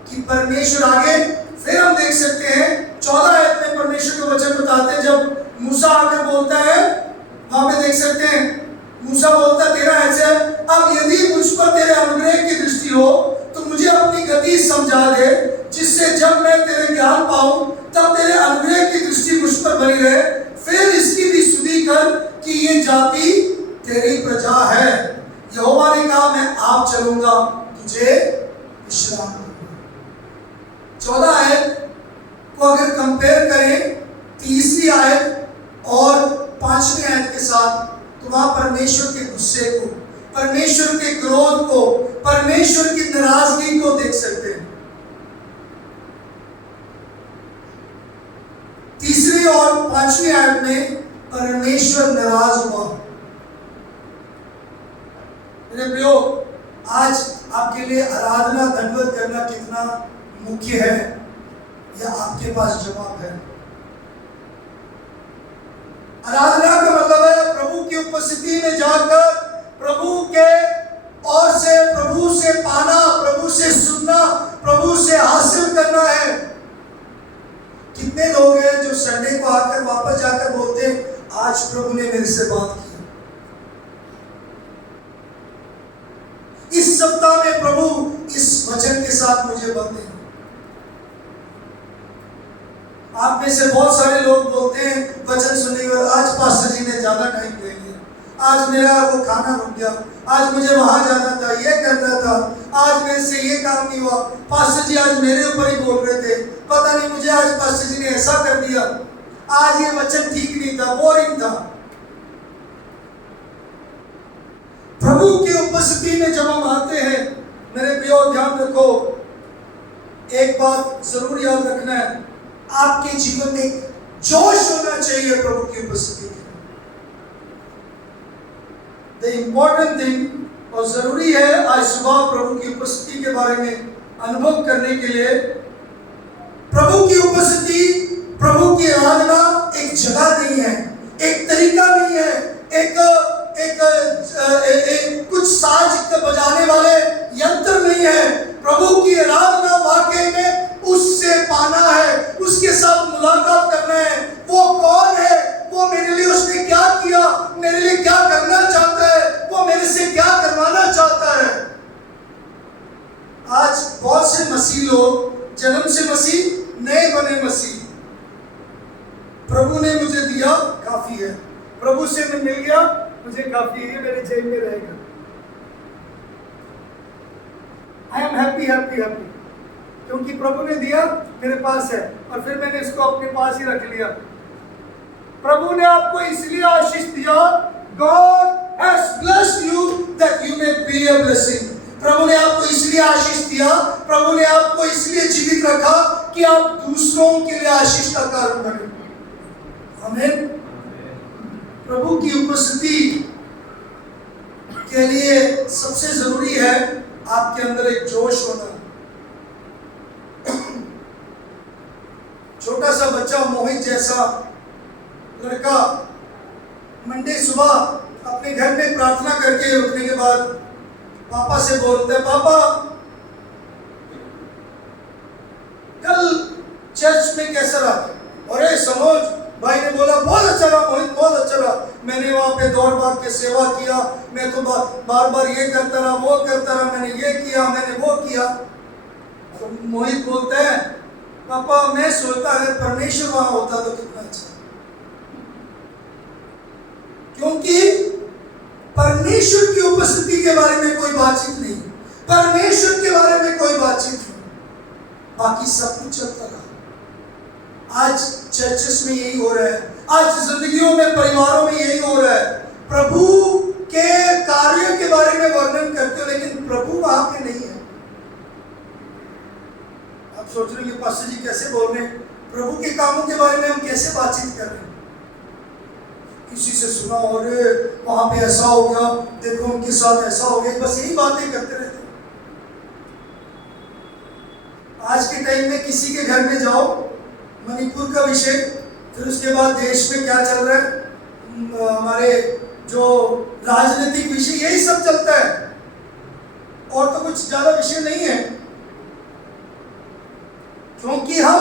कि परमेश्वर आगे, फिर हम देख सकते हैं 14 आयत में परमेश्वर के वचन बताते हैं, जब मूसा आकर बोलता है, वहां पे देख सकते हैं, मूसा बोलता है 13 आयत से, अब यदि मुझ पर तेरे अनुग्रह की दृष्टि हो तो मुझे अपनी गति समझा दे, जिससे जब मैं तेरे ज्ञान पाऊं तब तेरे अनुग्रह की दृष्टि मुझ पर बनी रहे। फिर इसकी भी स्तुति कर कि ये जाति तेरी प्रजा है। यहोवा ने कहा, मैं आप चलूंगा, तुझे विश्राम दूंगा। 14 आयत को अगर कंपेयर करें तीसरी आयत और 5वीं आयत के साथ, तो वहां परमेश्वर के गुस्से को, परमेश्वर के क्रोध को, परमेश्वर की नाराजगी को देख सकते हैं। तीसरी और पांचवी आयत में परमेश्वर नाराज हुआ। मेरे प्रियो, आज आपके लिए आराधना दंडवत करना कितना मुख्य है, या आपके पास जवाब है? आराधना का मतलब है प्रभु की उपस्थिति में जाकर प्रभु के और से प्रभु से पाना, प्रभु से सुनना, प्रभु से हासिल करना है। कितने लोग हैं जो संडे को आकर वापस जाकर बोलते हैं आज प्रभु ने मेरे से बात की। इस सप्ताह में प्रभु इस वचन के साथ मुझे बंधे। आप में से बहुत सारे लोग बोलते हैं वचन सुनने के बाद आज पास्टर जी ने ज्यादा टाइम ले लिया, आज मेरा वो खाना रुक गया, आज मुझे वहां जाना था, ये करना था, आज मेरे से ये काम नहीं हुआ, पास्टर जी आज मेरे ऊपर ही बोल रहे थे, पता नहीं मुझे आज पास्टर जी ने ऐसा कर दिया, आज ये वचन ठीक नहीं था, बोरिंग था। प्रभु की उपस्थिति में जब हम आते हैं, मेरे प्रियो ध्यान रखो, एक बात जरूर याद रखना है, आपके जीवन में एक जोश होना चाहिए प्रभु की उपस्थिति में। द इम्पोर्टेंट थिंग, और जरूरी है आज सुबह प्रभु की उपस्थिति के बारे में अनुभव करने के लिए। प्रभु की उपस्थिति, प्रभु की आराधना एक जगह नहीं है, एक तरीका नहीं है, एक कुछ साज बजाने वाले यंत्र नहीं है। प्रभु की आराधना वाकई में उससे पाना है, उसके साथ मुलाकात करना है। वो कौन है, वो मेरे लिए उसने क्या किया, मेरे लिए क्या करना चाहता है, वो मेरे से क्या करवाना चाहता है। आज बहुत से मसीह लोग जन्म से मसीह, नए बने मसीह। प्रभु ने मुझे दिया काफी है, प्रभु से मैं मिल गया मुझे काफी है, मेरे जेब में रहेगा। I am happy happy happy, क्योंकि प्रभु ने दिया मेरे पास है और फिर मैंने इसको अपने पास ही रख लिया। प्रभु ने आपको इसलिए आशीष दिया, God has blessed you that you may be a blessing। प्रभु ने आपको इसलिए आशीष दिया, प्रभु ने आपको इसलिए जीवित रखा कि आप दूसरों के लिए आशीष का कारण बने। आमीन। प्रभु की उपस्थिति के लिए सबसे जरूरी है आपके अंदर एक जोश होना। छोटा सा बच्चा मोहित जैसा लड़का मंडे सुबह अपने घर में प्रार्थना करके उठने के बाद पापा से बोलता है, पापा कल चर्च में कैसा रहा? अरे सनोज भाई ने बोला बहुत अच्छा रहा मोहित, बहुत अच्छा रहा, मैंने वहां पे दौड़ भाग के सेवा किया, मैं तो बार बार ये करता रहा, वो करता रहा, मैंने ये किया, मैंने वो किया। तो मोहित बोलता है, पापा मैं सोचता अगर परमेश्वर वहां होता तो कितना अच्छा। क्योंकि परमेश्वर की उपस्थिति के बारे में कोई बातचीत नहीं, परमेश्वर के बारे में कोई बातचीत नहीं, बाकी सब कुछ चलता रहा। आज चर्चेस में यही हो रहा है, आज जिंदगियों में, परिवारों में यही हो रहा है। प्रभु के कार्यों के बारे में वर्णन करते हो लेकिन प्रभु वहां पे नहीं है। आप सोच रहे हो पास्टर जी कैसे बोल रहे हैं, प्रभु के कामों के बारे में हम कैसे बातचीत कर रहे हैं? किसी से सुना और वहां पे ऐसा हो गया, देखो उनके साथ ऐसा हो गया, बस यही बातें करते रहते। आज के टाइम में किसी के घर में जाओ, मणिपुर का विषय, फिर उसके बाद देश में क्या चल रहा है, हमारे जो राजनीतिक विषय, यही सब चलता है, और तो कुछ ज्यादा विषय नहीं है। क्योंकि हम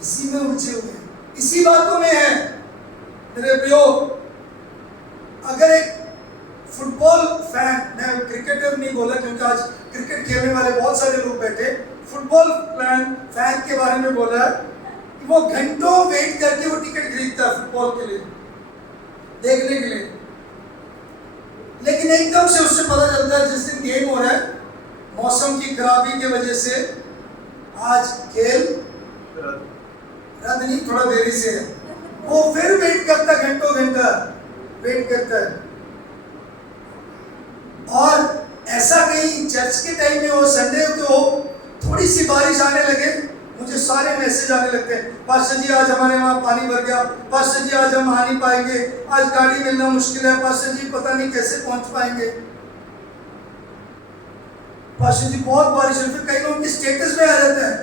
इसी में उलझे हुए हैं, इसी बातों में हैं। मेरे प्रियो, अगर एक फुटबॉल फैन, मैं क्रिकेटर नहीं बोला क्योंकि आज क्रिकेट खेलने वाले बहुत सारे लोग बैठे, फुटबॉल फैन के बारे में बोला है कि वो घंटों वेट करके वो टिकट खरीदता है फुटबॉल के लिए, देखने के लिए, लेकिन एकदम से उससे पता चलता है जिस दिन गेम हो रहा है, मौसम की खराबी की वजह से आज खेल रद्द नहीं, थोड़ा देरी से है, वो फिर वेट करता, घंटों घंटा वेट करता है। और ऐसा कहीं चर्च के टाइम में हो, संडे को हो, थोड़ी सी बारिश आने लगे, मुझे सारे मैसेज आने लगते हैं, पास्टर जी आज हमारे वहाँ पानी भर गया, पास्टर जी आज हम आ नहीं पाएंगे, आज गाड़ी मिलना मुश्किल है, पास्टर जी पता नहीं कैसे पहुंच पाएंगे, पास्टर जी बहुत बारिश है। फिर कई लोगों के स्टेटस में आ जाता है,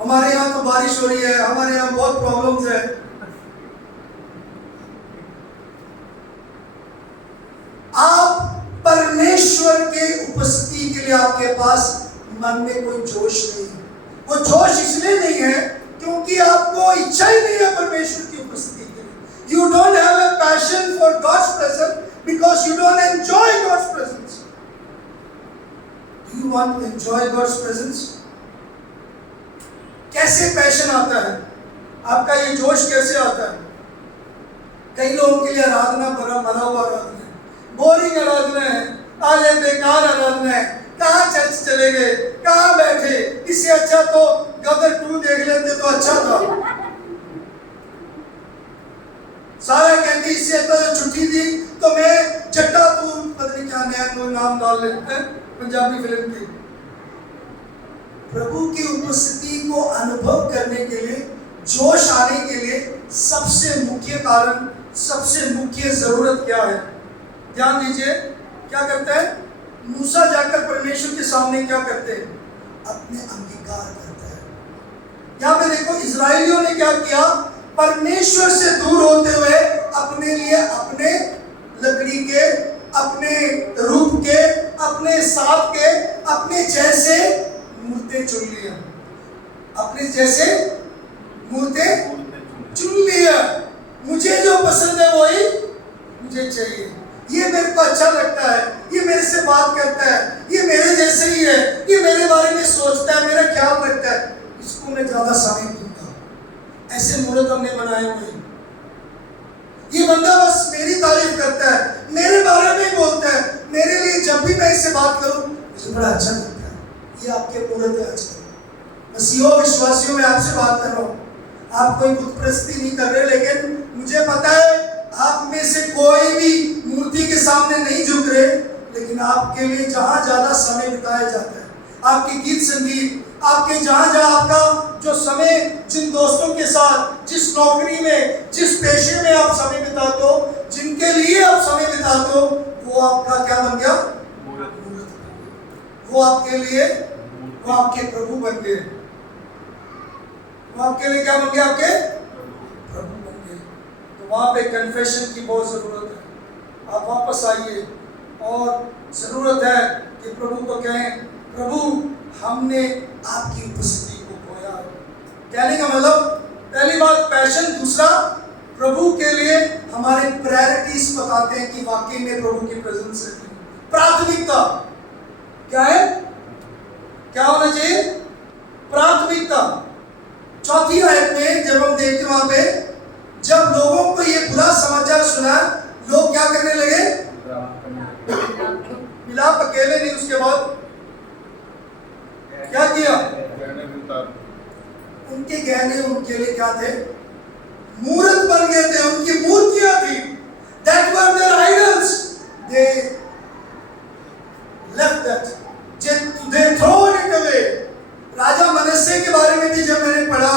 हमारे यहाँ तो बारिश हो रही है, हमारे यहाँ बहुत प्रॉब्लम्स है। आप परमेश्वर के उपस्थिति के लिए आपके पास मन में कोई जोश नहीं है। वो जोश इसलिए नहीं है क्योंकि आपको इच्छा ही नहीं है परमेश्वर की उपस्थिति के लिए। You don't have a passion for God's presence because you don't enjoy God's presence. Do you want to enjoy God's presence? कैसे पैशन आता है आपका, ये जोश कैसे आता है? कई लोगों के लिए आराधना मरा हुआ आराधना है, बोरिंग आराधना है, आज बेकार आराधना है, कहाँ चर्च चले गए, कहाँ बैठे, इससे अच्छा तो गदर 2 देख लेते तो अच्छा था। सारा कहते इससे अच्छा जो छुट्टी दी तो मैं चट्टा तू पता नहीं क्या नया नाम डाल लेते हैं पंजाबी फिल्म की। प्रभु की उपस्थिति को अनुभव करने के लिए, जोश आने के लिए सबसे मुख्य कारण, सबसे मुख्य जरूरत क्या है? ध्यान दीजिए, क्या करता है मूसा? जाकर परमेश्वर के सामने क्या करते हैं? अपने अंगीकार करता है। यहाँ पे देखो इजरायलियों ने क्या किया, परमेश्वर से दूर होते हुए अपने लिए अपने लकड़ी के, अपने रूप के, अपने साथ के, अपने जैसे मूर्तें चुन लिया, अपने जैसे मूर्तें चुन लिया। मुझे जो पसंद है वही मुझे चाहिए, ये मेरे को अच्छा लगता है, ये मेरे से बात करता है, ये मेरे जैसे ही है, ये मेरे बारे में सोचता है, मेरा ख्याल रखता है, इसको मैं ज्यादा समय दूंगा। ऐसे मूर्त हमने बनाए हुए हैं। ये बंदा बस मेरी तारीफ करता है, मेरे बारे में बोलता है, मेरे लिए जब भी मैं इससे बात करूं मुझे बड़ा अच्छा लगता है। ये आपके मूर्त है। आजकल मसीहों विश्वासियों में आपसे बात कर रहा हूँ, आप कोई बुत परस्ती नहीं कर रहे, लेकिन मुझे पता है आप में से कोई भी मूर्ति के सामने नहीं झुक रहे, लेकिन आपके लिए जहां ज्यादा समय बिताया जाता है, आपके गीत संगीत, आपके जहां जहां आपका जो समय, जिन दोस्तों के साथ, जिस नौकरी में, जिस पेशे में आप समय बिताते हो, जिनके लिए आप समय बिताते हो, वो आपका क्या बन गया? वो आपके लिए, वो आपके प्रभु बन गए। वो आपके लिए क्या बन गया? आपके प्रभु बन गए। तो वहां पे कन्फेशन की बहुत जरूरत है। आप वापस आइए और जरूरत है कि प्रभु को कहें, प्रभु हमने आपकी उपस्थिति को खोया। कहने का मतलब पहली बात पैशन, दूसरा प्रभु के लिए हमारे प्रायोरिटीज बताते हैं कि वाकई में प्रभु की प्रेजेंस है। प्राथमिकता क्या है? क्या होना चाहिए? प्राथमिकता। चौथी आयत में जब हम देखते वहां पे, जब लोगों को ये बुरा समाचार सुना, लोग क्या करने लगे? मिलाप अकेले नहीं, उसके बाद क्या किया? उनके गहने उनके लिए क्या थे? मूर्त बन गए थे, उनकी मूर्तियां थी। That were their idols. They left that. They thrown it away. राजा मनस्से के बारे में भी जब मैंने पढ़ा,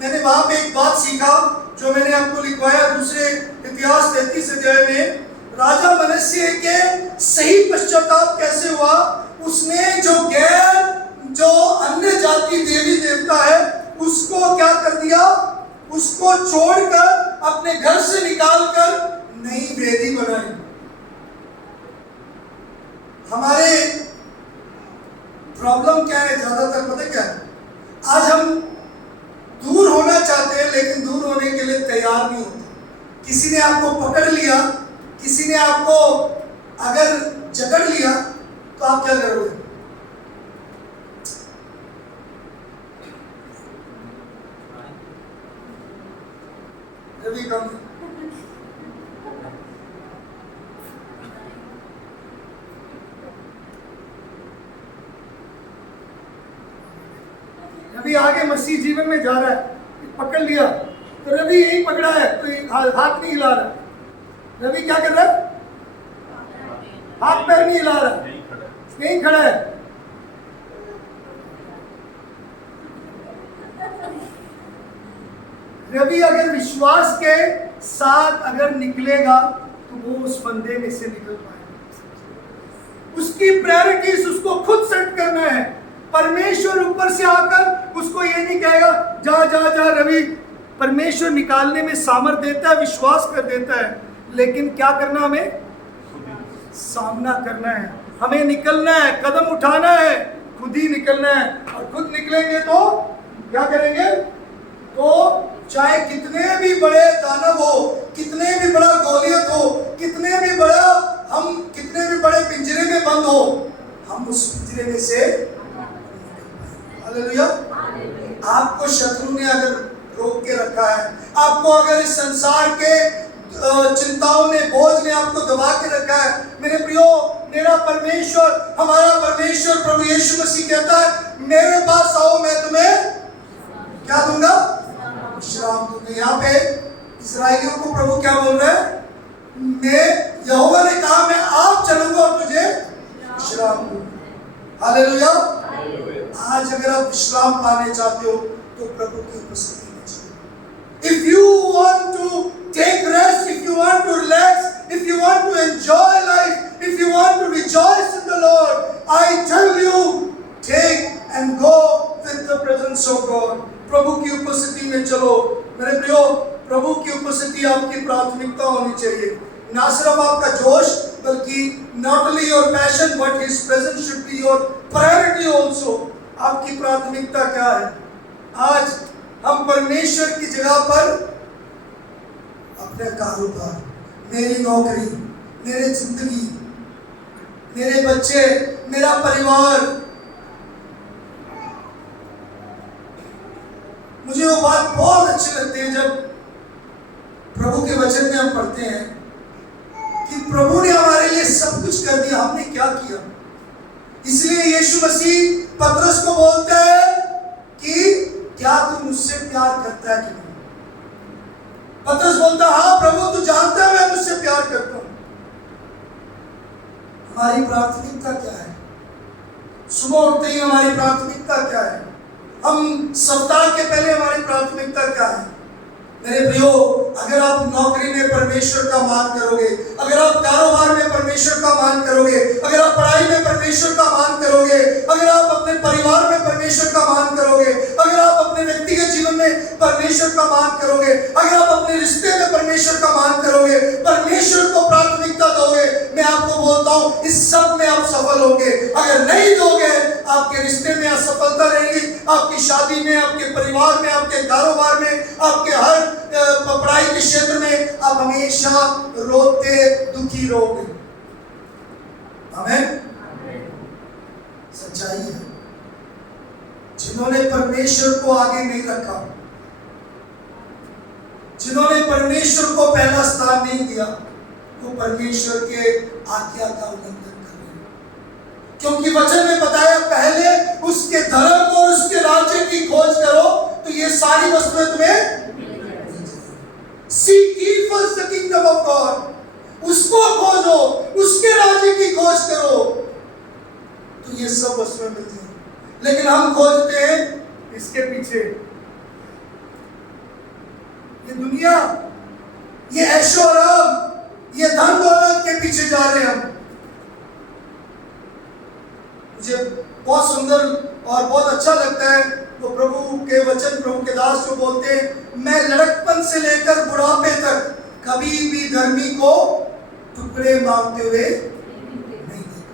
मैंने वहां पे एक बात सीखा जो मैंने आपको लिखवाया दूसरे इतिहास 33 अध्याय में। राजा मनस्से के सही पश्चाताप कैसे हुआ? उसने जो अन्य जाति देवी देवता है उसको क्या कर दिया? उसको छोड़कर, अपने घर से निकालकर नई वेदी बनाई। हमारे प्रॉब्लम क्या है ज्यादातर, पता क्या है? आज हम दूर होना चाहते हैं लेकिन दूर होने के लिए तैयार नहीं होते। किसी ने आपको पकड़ लिया, किसी ने आपको अगर जकड़ लिया तो आप क्या करोगे? रवि कम रवि आगे मसीह जीवन में जा रहा है, पकड़ लिया तो रवि यही पकड़ा है, कोई हाथ नहीं हिला रहा। रवि क्या कर रहा है? हाथ पैर नहीं हिला रहा। यहीं खड़ा है। रवि अगर विश्वास के साथ अगर निकलेगा तो वो उस बंदे में से निकल पाएगा। उसकी प्रायोरिटीज उसको खुद सेट करना है। परमेश्वर ऊपर से आकर उसको ये नहीं कहेगा जा जा जा रवि। परमेश्वर निकालने में सामर्थ देता है, विश्वास कर देता है, लेकिन क्या करना, हमें सामना करना है, हमें निकलना है, कदम उठाना है, खुद ही निकलना है। और खुद निकलेंगे तो क्या करेंगे, तो चाहे कितने भी बड़े दानव हो, कितने भी बड़ा गोलियत हो, कितने भी बड़े पिंजरे में बंद हो, हम उस पिंजरे में से हालेलुया। आपको शत्रु ने अगर रोक के रखा है, आपको अगर इस संसार के चिंताओं ने, बोझ ने आपको दबा के रखा है, मेरे प्रियो, मेरा परमेश्वर, हमारा परमेश्वर प्रभु यीशु मसीह कहता है मेरे पास आओ, मैं तुम्हें क्या दूंगा, विश्राम दूंगा। यहाँ पे इस्राएलियों को प्रभु क्या बोल रहा है, मैं, यहोवा ने कहा मैं आप चलूंगा और तुझे विश्राम दूंगा। हालेलुया। आज अगर आप विश्राम पाने चाहते हो तो प्रभु की उपस्थिति में चलो। If you want to take rest, if you want to relax, if you want to enjoy life, if you want to rejoice in the Lord, I tell you, take and go with the presence of God. प्रभु की उपस्थिति में चलो। मेरे प्रियो, प्रभु की उपस्थिति आपकी प्राथमिकता होनी चाहिए। ना सिर्फ आपका जोश, बल्कि not only your passion, but His presence should be your priority also. आपकी प्राथमिकता क्या है? आज हम परमेश्वर की जगह पर अपने कारोबार, मेरी नौकरी, मेरी जिंदगी, मेरे बच्चे, मेरा परिवार, मुझे वो बात बहुत अच्छी लगती है जब प्रभु के वचन में हम पढ़ते हैं कि प्रभु ने हमारे लिए सब कुछ कर दिया, हमने क्या किया। इसलिए यीशु मसीह पतरस को बोलता है कि क्या तू मुझसे प्यार करता है कि नहीं। पतरस बोलता है हाँ प्रभु, तू जानता है मैं तुझसे प्यार करता हूं। हमारी प्राथमिकता क्या है? सुबह उठते ही हमारी प्राथमिकता क्या है? हम सप्ताह के पहले हमारी प्राथमिकता क्या है? मेरे प्रियो, अगर आप नौकरी में परमेश्वर का मान करोगे, अगर आप कारोबार में परमेश्वर का मान करोगे, अगर आप पढ़ाई में परमेश्वर का मान करोगे, अगर आप अपने परिवार में परमेश्वर का मान करोगे, अगर आप अपने व्यक्तिगत जीवन में परमेश्वर का मान करोगे, अगर आप अपने रिश्ते में परमेश्वर का मान करोगे, परमेश्वर को प्राथमिकता दोगे, मैं आपको बोलता हूं इस सब में आप सफल होंगे। अगर नहीं दोगे, आपके रिश्ते में असफलता रहेगी, आपकी शादी में, आपके परिवार में, आपके कारोबार में, आपके हर पढ़ाई के क्षेत्र में आप हमेशा रोते दुखी रहोगे। आमीन। सच्चाई है। जिन्होंने परमेश्वर को आगे नहीं रखा, जिन्होंने परमेश्वर को पहला स्थान नहीं दिया, वो परमेश्वर के आज्ञा का उल्लंघन कर रहे हैं। क्योंकि वचन में बताया पहले उसके धर्म और उसके राज्य की खोज करो तो ये सारी वस्तुएं तुम्हें, Seek ye first the kingdom of God, उसको खोजो, उसके राज्य की खोज करो तो ये सब वस्तुएं मिलती हैं। लेकिन हम खोजते हैं इसके पीछे, ये दुनिया, ये ऐशो आराम, ये धन दौलत के पीछे जा रहे हैं हम। मुझे बहुत सुंदर और बहुत अच्छा लगता है वो प्रभु के वचन, प्रभु के दास जो बोलते हैं, मैं लड़कपन से लेकर बुढ़ापे तक कभी भी धर्मी को टुकड़े मांगते हुए नहीं देखा।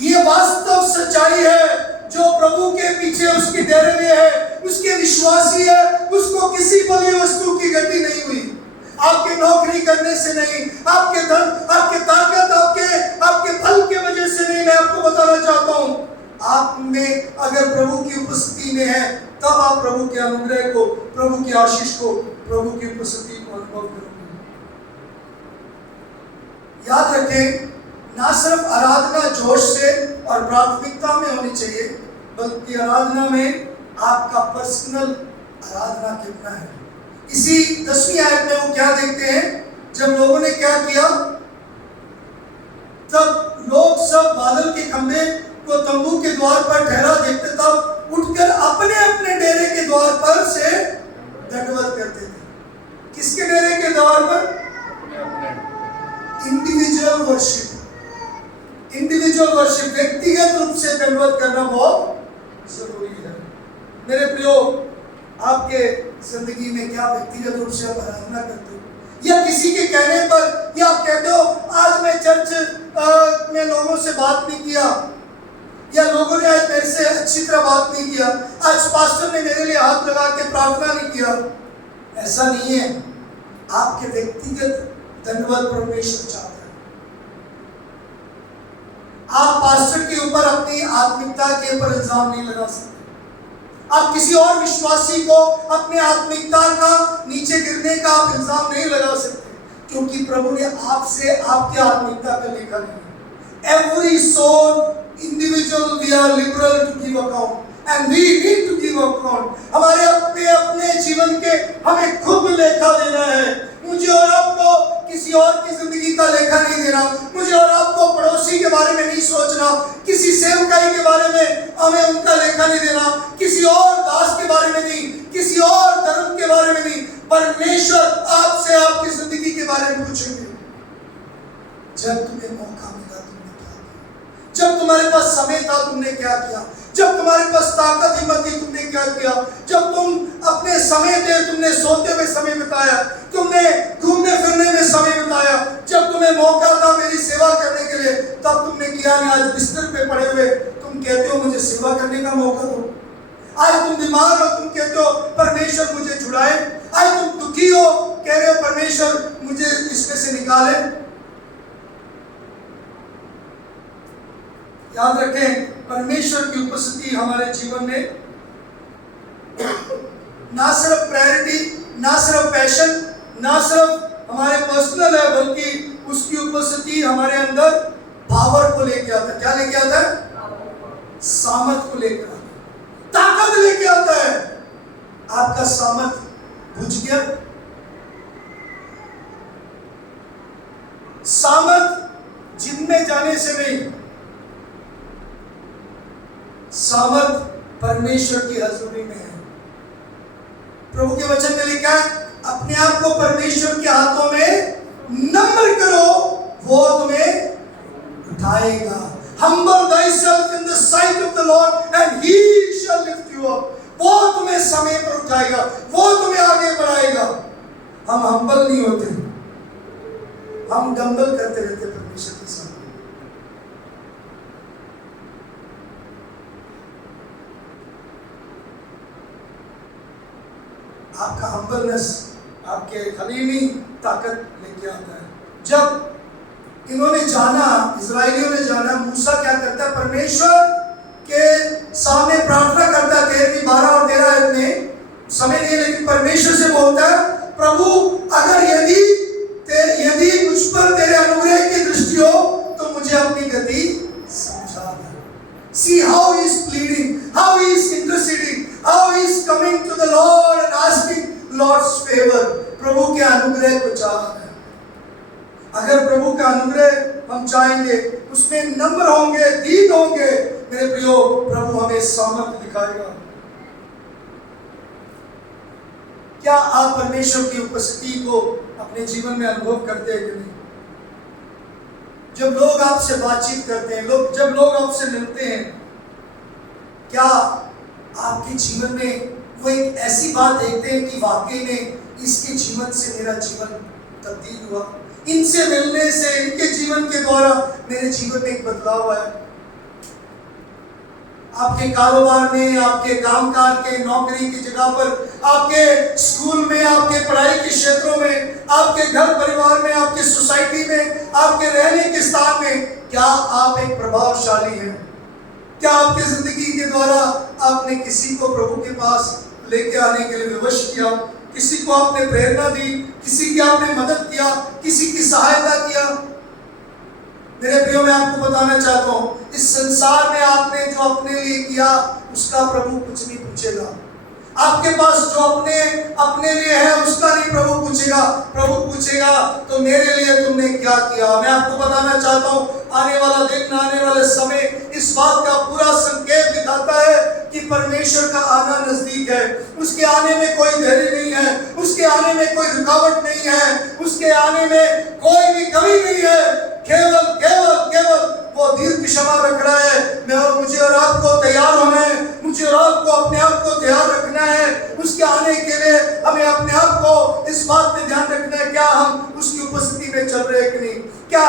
ये वास्तव सच्चाई है। जो प्रभु के पीछे उसकी डेरे में है, उसके विश्वासी है, उसको किसी बड़ी वस्तु की गति नहीं हुई। आपके नौकरी करने से नहीं, आपके धन, आपके ताकत, आपके फल के वजह से नहीं। मैं आपको बताना चाहता हूं, आप में अगर प्रभु की उपस्थिति में है, तब आप प्रभु के अनुग्रह को, प्रभु की आशीष को, प्रभु की उपस्थिति को अनुभव करोगे। याद रखें, ना सिर्फ आराधना जोश से और प्राथमिकता में होनी चाहिए, बल्कि आराधना में आपका पर्सनल आराधना कितना है। इसी 10वीं आयत में वो क्या देखते हैं, जब लोगों ने क्या किया, तब लोग सब बादल के इंडिविजुअल वर्शिप व्यक्तिगत रूप से दंडवत करना बहुत जरूरी है। मेरे प्रियो, आपके जिंदगी में क्या व्यक्तिगत रूप से आप आराधना करते हो, या किसी के कहने पर, या आप कहते हो आज मैं चर्च में लोगों से बात नहीं किया, या लोगों ने आज मेरे से अच्छी तरह बात नहीं किया, आज पास्टर ने मेरे लिए हाथ लगा के प्रार्थना नहीं किया। ऐसा नहीं है। आपके व्यक्तिगत दंडवत परमेश्वर चाहता है। आप पास्टर के ऊपर अपनी आत्मिकता के ऊपर इल्जाम नहीं लगा सकते। आप किसी और विश्वासी को अपने आत्मिकता का नीचे गिरने का आप इल्जाम नहीं लगा सकते, क्योंकि प्रभु ने आपसे आपकी आत्मिकता का लेखा नहीं है। Every soul individual we are liberal to give account and we need to give account। हमारे अपने जीवन के हमें खुद लेखा देना है। मुझे और आपको किसी और की जिंदगी का लेखा नहीं देना। मुझे और आपको पड़ोसी के बारे में नहीं सोचना, किसी सेवकाई के बारे में हमें उनका लेखा नहीं देना, किसी और दास के बारे में नहीं, किसी और धर्म के बारे में नहीं। परमेश्वर आपसे आपकी जिंदगी के बारे में पूछेंगे। जब तुम्हें मौका मिला तुमने क्या किया, जब तुम्हारे पास समय था तुमने क्या किया, जब तुम्हारे पास ताकत हिम्मत थी तुमने क्या किया, जब तुम अपने समय थे तुमने सोते हुए समय बिताया, तुमने घूमने फिरने में समय बिताया, जब तुम्हें मौका था मेरी सेवा करने के लिए तब तुमने किया नहीं। आज बिस्तर पे पड़े हुए तुम कहते हो मुझे सेवा करने का मौका दो। आज तुम बीमार हो, तुम कहते हो परमेश्वर मुझे छुड़ाए। आज तुम दुखी हो, कह रहे हो परमेश्वर मुझे इसमें से निकाले। याद रखें, परमेश्वर की उपस्थिति हमारे जीवन में ना सिर्फ प्रायोरिटी, ना सिर्फ पैशन, ना सिर्फ हमारे पर्सनल है, बल्कि उसकी उपस्थिति हमारे अंदर पावर को लेके आता है। क्या लेके आता है? सामर्थ को लेकर आता है, ताकत लेके आता है। आपका सामर्थ बुझ गया, सामर्थ जिम में जाने से नहीं, सामर्थ परमेश्वर की हजूरी में है। प्रभु के वचन में लिखा है अपने आप को परमेश्वर के हाथों में नम्र करो, वो तुम्हें उठाएगा। Humble thyself in the sight of the Lord and he shall lift you up। वो तुम्हें समय पर उठाएगा, वो तुम्हें आगे बढ़ाएगा। हम हम्बल नहीं होते, हम डंबल करते रहते परमेश्वर के साथ। आपका हम्बलनेस आपके हलीमी ताकत लेके आता है। जब इन्होंने जाना, इजराइलियों ने जाना, मूसा क्या करता है, परमेश्वर के सामने प्रार्थना करता है। 13वीं 12 और 13 में समय नहीं है, लेकिन परमेश्वर से बोलता है प्रभु अगर यदि मुझ पर तेरे अनुग्रह की दृष्टि हो तो मुझे अपनी गति समझा दे। See how he is pleading, how he is interceding, how he is coming to the Lord and asking Lord's favor। प्रभु के अनुग्रह को चाह रहे हैं। अगर प्रभु का अनुग्रह हम चाहेंगे, उसमें नम्र होंगे, दीन होंगे, मेरे प्रियो, प्रभु हमें सामर्थ दिखाएगा। क्या आप परमेश्वर की उपस्थिति को अपने जीवन में अनुभव करते हैं कि नहीं? जब लोग आपसे बातचीत करते हैं, जब लोग आपसे मिलते हैं, क्या आपके जीवन में वो एक ऐसी बात देखते हैं कि वाकई में इसके जीवन से मेरा जीवन तब्दील हुआ, इनसे मिलने से, इनके जीवन के द्वारा मेरे जीवन में एक बदलाव आया। आपके कारोबार में, आपके कामकाज के, नौकरी की जगह पर, आपके स्कूल में, आपके पढ़ाई के क्षेत्रों में, आपके घर परिवार में, आपके सोसाइटी में, आपके रहने के स्थान में, क्या आप एक प्रभावशाली हैं? क्या आपकी जिंदगी के द्वारा आपने किसी को प्रभु के पास लेके आने के लिए विवश किया? किसी को आपने प्रेरणा दी, किसी की आपने मदद किया, किसी की सहायता किया? मेरे प्रियो, मैं आपको बताना चाहता हूँ, इस संसार में आपने जो अपने लिए किया उसका प्रभु कुछ नहीं पूछेगा। आपके पास जो अपने लिए है उसका नहीं प्रभु पूछेगा। प्रभु पूछेगा तो मेरे लिए तुमने क्या किया। मैं आपको बताना चाहता हूँ, आने वाला दिन, आने वाले समय इस बात का पूरा संकेत दिखाता है कि परमेश्वर का आना नजदीक है। उसके आने में कोई देरी नहीं है, उसके आने में कोई रुकावट नहीं है, उसके आने में कोई भी कमी नहीं है।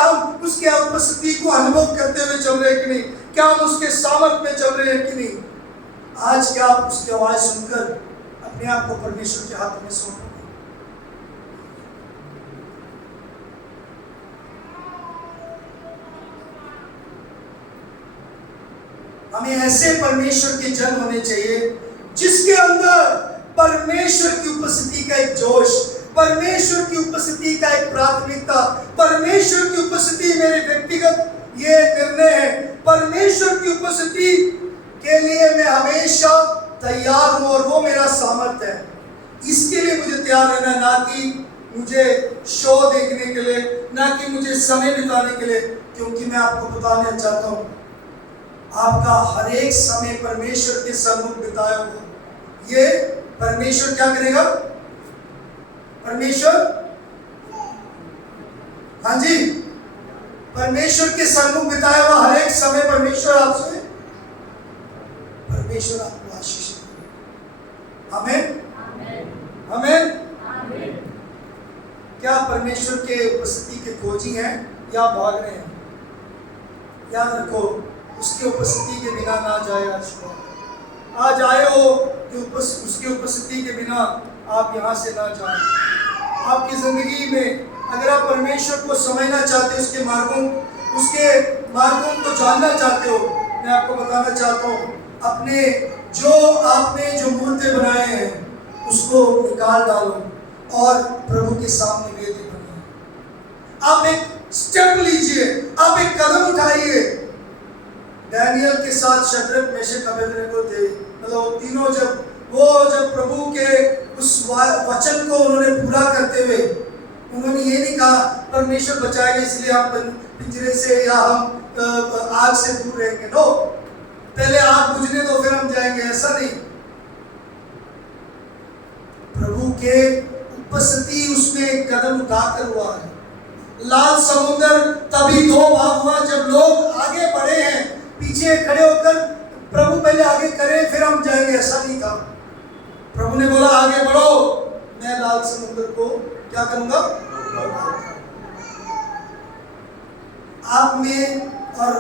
हम उसके उपस्थिति को अनुभव करते हुए चल रहे हैं कि नहीं? क्या हम उसके सामर्थ में चल रहे हैं कि नहीं? आज क्या आप उसकी आवाज सुनकर अपने आप को परमेश्वर के हाथ में सौंपोगे? हमें ऐसे परमेश्वर के जन होने चाहिए जिसके अंदर परमेश्वर की उपस्थिति का एक जोश, परमेश्वर की उपस्थिति का एक प्राथमिकता, परमेश्वर की उपस्थिति मेरे व्यक्तिगत ये निर्णय है, परमेश्वर की उपस्थिति के लिए मैं हमेशा तैयार हूं और वो मेरा सामर्थ्य है। इसके लिए मुझे तैयार रहना, ना कि मुझे शो देखने के लिए, ना कि मुझे समय बिताने के लिए, क्योंकि मैं आपको बताना चाहता हूं आपका हर एक समय परमेश्वर के सन्मुख बिताया हुआ, ये परमेश्वर क्या करेगा? परमेश्वर, हाँ जी, परमेश्वर के सन्मुख बिताया हुआ हर एक समय परमेश्वर आपको आशीष देगा। आमीन, आमीन। क्या परमेश्वर के उपस्थिति के खोजी हैं या भाग रहे हैं? याद रखो, उसकी उपस्थिति के बिना ना जाए। आज आए हो कि उसकी उपस्थिति के बिना आप यहाँ से ना जाएं। आपकी जिंदगी में अगर आप परमेश्वर को समझना चाहते हो, उसके मार्गों को जानना चाहते हो, मैं आपको बताना चाहता हूँ, आपने जो मूर्तें बनाए हैं उसको निकाल डालो और प्रभु के सामने वेदी बनाओ। आप एक स्टेप लीजिए, आप एक कदम उठाइए। डैनियल के साथ शद्रक, मेशक, अबेदनगो थे, मतलब तीनों जब प्रभु के उस वचन को उन्होंने पूरा करते हुए, उन्होंने ये नहीं कहा परमेश्वर बचाएगा इसलिए हम पिंजरे से या हम आग से दूर रहेंगे। नो, पहले आग बुझने दो फिर हम जाएंगे, ऐसा नहीं। प्रभु के उपस्थिति उसमें एक कदम उठाकर हुआ है। लाल समुद्र तभी दो भाग हुआ जब लोग आगे बढ़े हैं, पीछे खड़े होकर प्रभु पहले आगे करे फिर हम जाएंगे, ऐसा नहीं था। प्रभु ने बोला आगे बढ़ो, मैं लाल समुद्र को क्या करूंगा? आप में और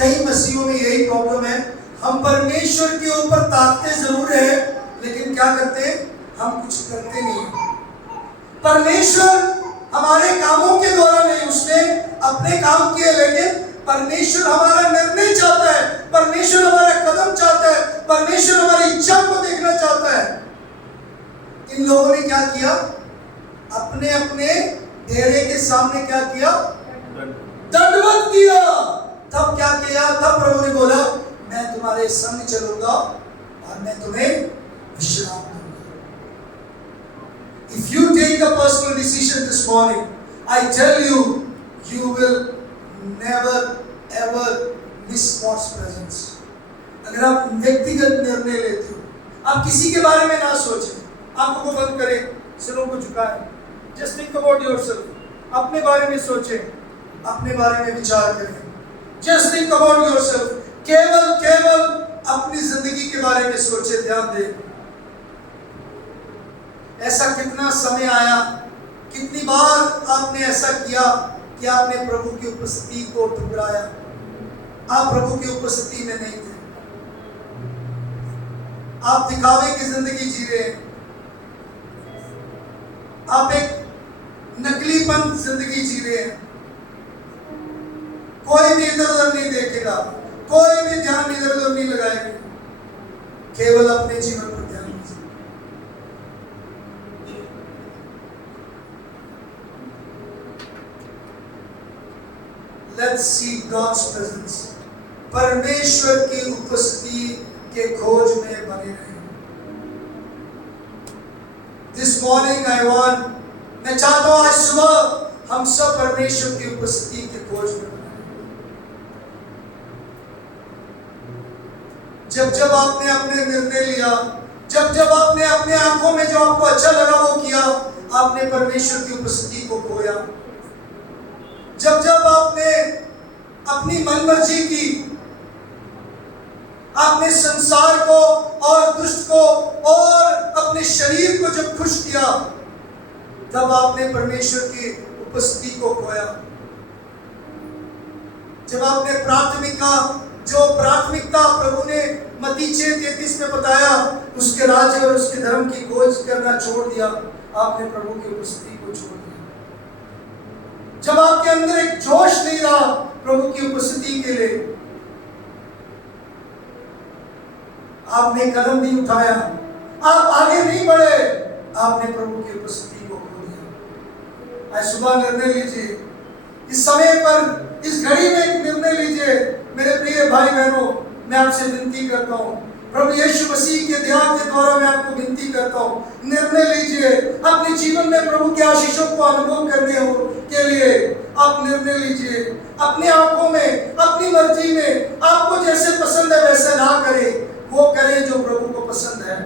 कई मसीहों में यही प्रॉब्लम है, हम परमेश्वर के ऊपर ताकते जरूर है लेकिन क्या करते हैं? हम कुछ करते नहीं। परमेश्वर हमारे कामों के द्वारा नहीं, उसने अपने काम किए, लेकिन परमेश्वर हमारा निर्णय चाहता है, परमेश्वर हमारा कदम चाहता है, परमेश्वर हमारी इच्छा को देखना चाहता है। इन लोगों ने क्या किया? अपने अपने डेरे के सामने क्या किया? दंडवत किया। तब क्या किया? तब प्रभु ने बोला मैं तुम्हारे संग चलूंगा और मैं तुम्हें विश्राम दूंगा। If you take a personal decision this morning, I tell you, you will never ever miss God's presence. अगर आप व्यक्तिगत निर्णय लेते हो, आप किसी के बारे में ना सोचें, आंखों को बंद करें, सिरों को झुकाएं, just think about yourself. अपने बारे में सोचें, अपने बारे में विचार करें, just think about yourself. केवल अपनी जिंदगी के बारे में सोचें, ध्यान दें। ऐसा कितना समय आया, कितनी बार आपने ऐसा किया कि आपने प्रभु की उपस्थिति को ठुकराया, आप प्रभु की उपस्थिति में नहीं थे, आप दिखावे की जिंदगी जी रहे हैं, आप एक नकलीपन जिंदगी जी रहे हैं। कोई भी इधर उधर नहीं देखेगा, कोई भी ध्यान इधर उधर नहीं लगाएगा, केवल अपने जीवन पर ध्यान दीजिए। Let's see God's presence. परमेश्वर की उपस्थिति के खोज में बने रहे। This morning I want, मैं चाहता हूं आज सुबह हम सब परमेश्वर की उपस्थिति के खोज में बने। जब आपने अपने निर्णय लिया, जब आपने अपने आंखों में जो आपको अच्छा लगा वो किया, आपने परमेश्वर की उपस्थिति को खोया। जब आपने अपनी मनमर्जी की, आपने संसार को और दुष्ट को और अपने शरीर को जब खुश किया, तब आपने परमेश्वर की उपस्थिति को खोया। जब आपने प्राथमिकता प्रभु ने मत्ती 6:33 में बताया, उसके राज्य और उसके धर्म की खोज करना छोड़ दिया, आपने प्रभु की उपस्थिति को छोड़ दिया। जब आपके अंदर एक जोश नहीं रहा प्रभु की उपस्थिति के लिए, आपने कदम नहीं उठाया, आप आगे नहीं बढ़े, आपने प्रभु की उपस्थिति को खो दिया। आज सुबह निर्णय लीजिए, इस समय पर, इस घड़ी में एक निर्णय लीजिए। मेरे प्रिय भाई बहनों, मैं आपसे विनती करता हूँ, प्रभु यीशु मसीह के ध्यान के द्वारा मैं आपको विनती करता हूँ, निर्णय लीजिए। अपने जीवन में प्रभु के आशीषों को अनुभव करने के लिए आप निर्णय लीजिए। अपनी आंखों में, अपनी मर्जी में, आपको जैसे पसंद है वैसे ना करें, वो करें जो प्रभु को पसंद है।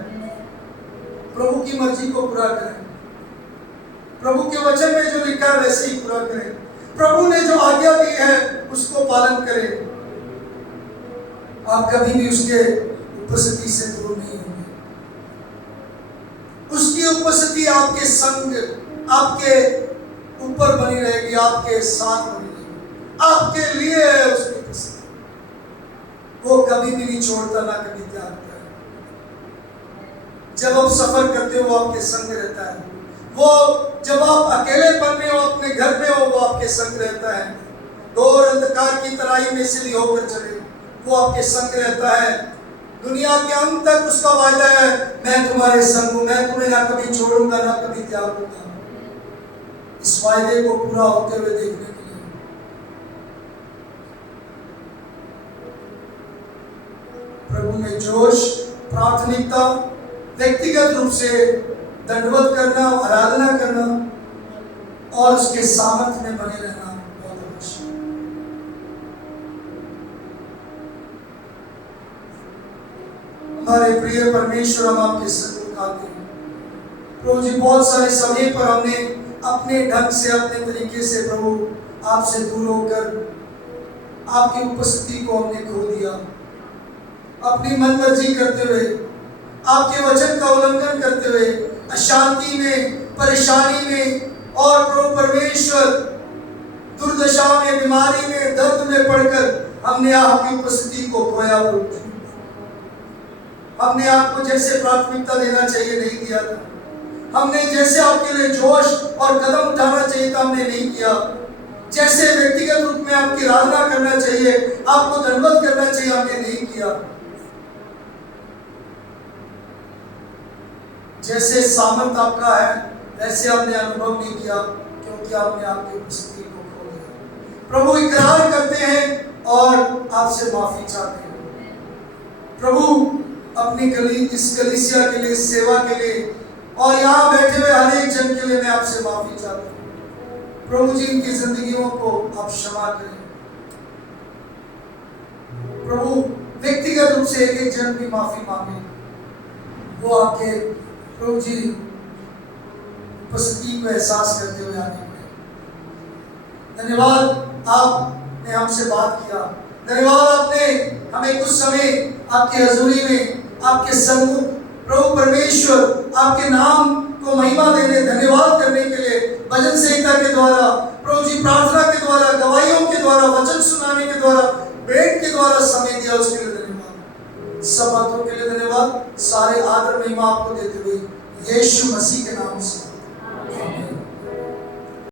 प्रभु की मर्जी को पूरा करें, प्रभु के वचन में जो लिखा है वैसे ही पूरा करें, प्रभु ने जो आज्ञा दी है उसको पालन करें। आप कभी भी उसके उपस्थिति से दूर नहीं होंगे। उसकी उपस्थिति आपके संग, आपके ऊपर बनी रहेगी, आपके साथ बनी रहेगी, आपके लिए है उसकी उपस्थिति। वो कभी भी नहीं छोड़ता, ना कभी त्यागता है। जब आप सफर करते हो वो आपके संग रहता है। वो जब आप अकेलेपन में हो, अपने घर में हो, वो आपके संग रहता है। घोर अंधकार की तराई में से भी होकर चले, वो आपके संग रहता है। दुनिया के अंत तक उसका वायदा है, मैं तुम्हारे संग हूं, मैं तुम्हें ना कभी छोड़ूंगा, ना कभी त्यागूंगा। इस वायदे को पूरा होते हुए देखने के लिए प्रभु में जोश, प्राथमिकता, व्यक्तिगत रूप से दंडवत करना, आराधना करना और उसके सामर्थ्य में बने रहना बहुत आवश्यक है। हमारे प्रिय परमेश्वर, हम आपके सन्मुख आते हैं प्रभु जी। बहुत सारे समय पर हमने अपने ढंग से, अपने तरीके से प्रभु आपसे दूर होकर आपकी उपस्थिति को हमने खो दिया। अपनी मनमर्जी करते हुए, आपके वचन का उल्लंघन करते हुए, अशांति में, परेशानी में और प्रभु परमेश्वर दुर्दशा में, बीमारी में, दर्द में पड़कर हमने आपकी उपस्थिति को खोया। प्रभु हमने आपको जैसे प्राथमिकता देना चाहिए नहीं दिया था, हमने जैसे आपके लिए जोश और कदम उठाना चाहिए था हमने नहीं किया, जैसे व्यक्तिगत रूप में आपकी आराधना करना चाहिए, आपको दंडवत करना चाहिए, हमने नहीं किया। जैसे सामर्थ आपका है वैसे आपने अनुभव नहीं किया, क्योंकि आपने आपकी उपस्थिति को खो दिया। प्रभु इकरार करते हैं और आपसे माफी चाहते हैं। प्रभु अपनी इस कलीसिया के लिए, इस सेवा के लिए और यहाँ बैठे हुए हर एक जन के लिए मैं आपसे माफी चाहता हूँ। प्रभु जी, इनकी जिंदगियों को आप क्षमा करें। प्रभु व्यक्तिगत रूप से एक एक जन की माफी मांगे, वो आपके प्रभु जी उपस्थिति को एहसास करते हुए आगे बढ़े। धन्यवाद आपने हमसे बात किया, धन्यवाद आपने हमें कुछ समय आपकी हजूरी में, आपके सम्मुख प्रभु परमेश्वर आपके नाम को महिमा देने, धन्यवाद करने के लिए भजन संहिता के द्वारा, प्रभु जी प्रार्थना के द्वारा, गवाहियों के द्वारा, वचन सुनाने के द्वारा, भेंट के द्वारा समय दिया, उसके लिए धन्यवाद। सब बातों के लिए धन्यवाद। सारे आदर महिमा आपको देते हुए यीशु मसीह के नाम से।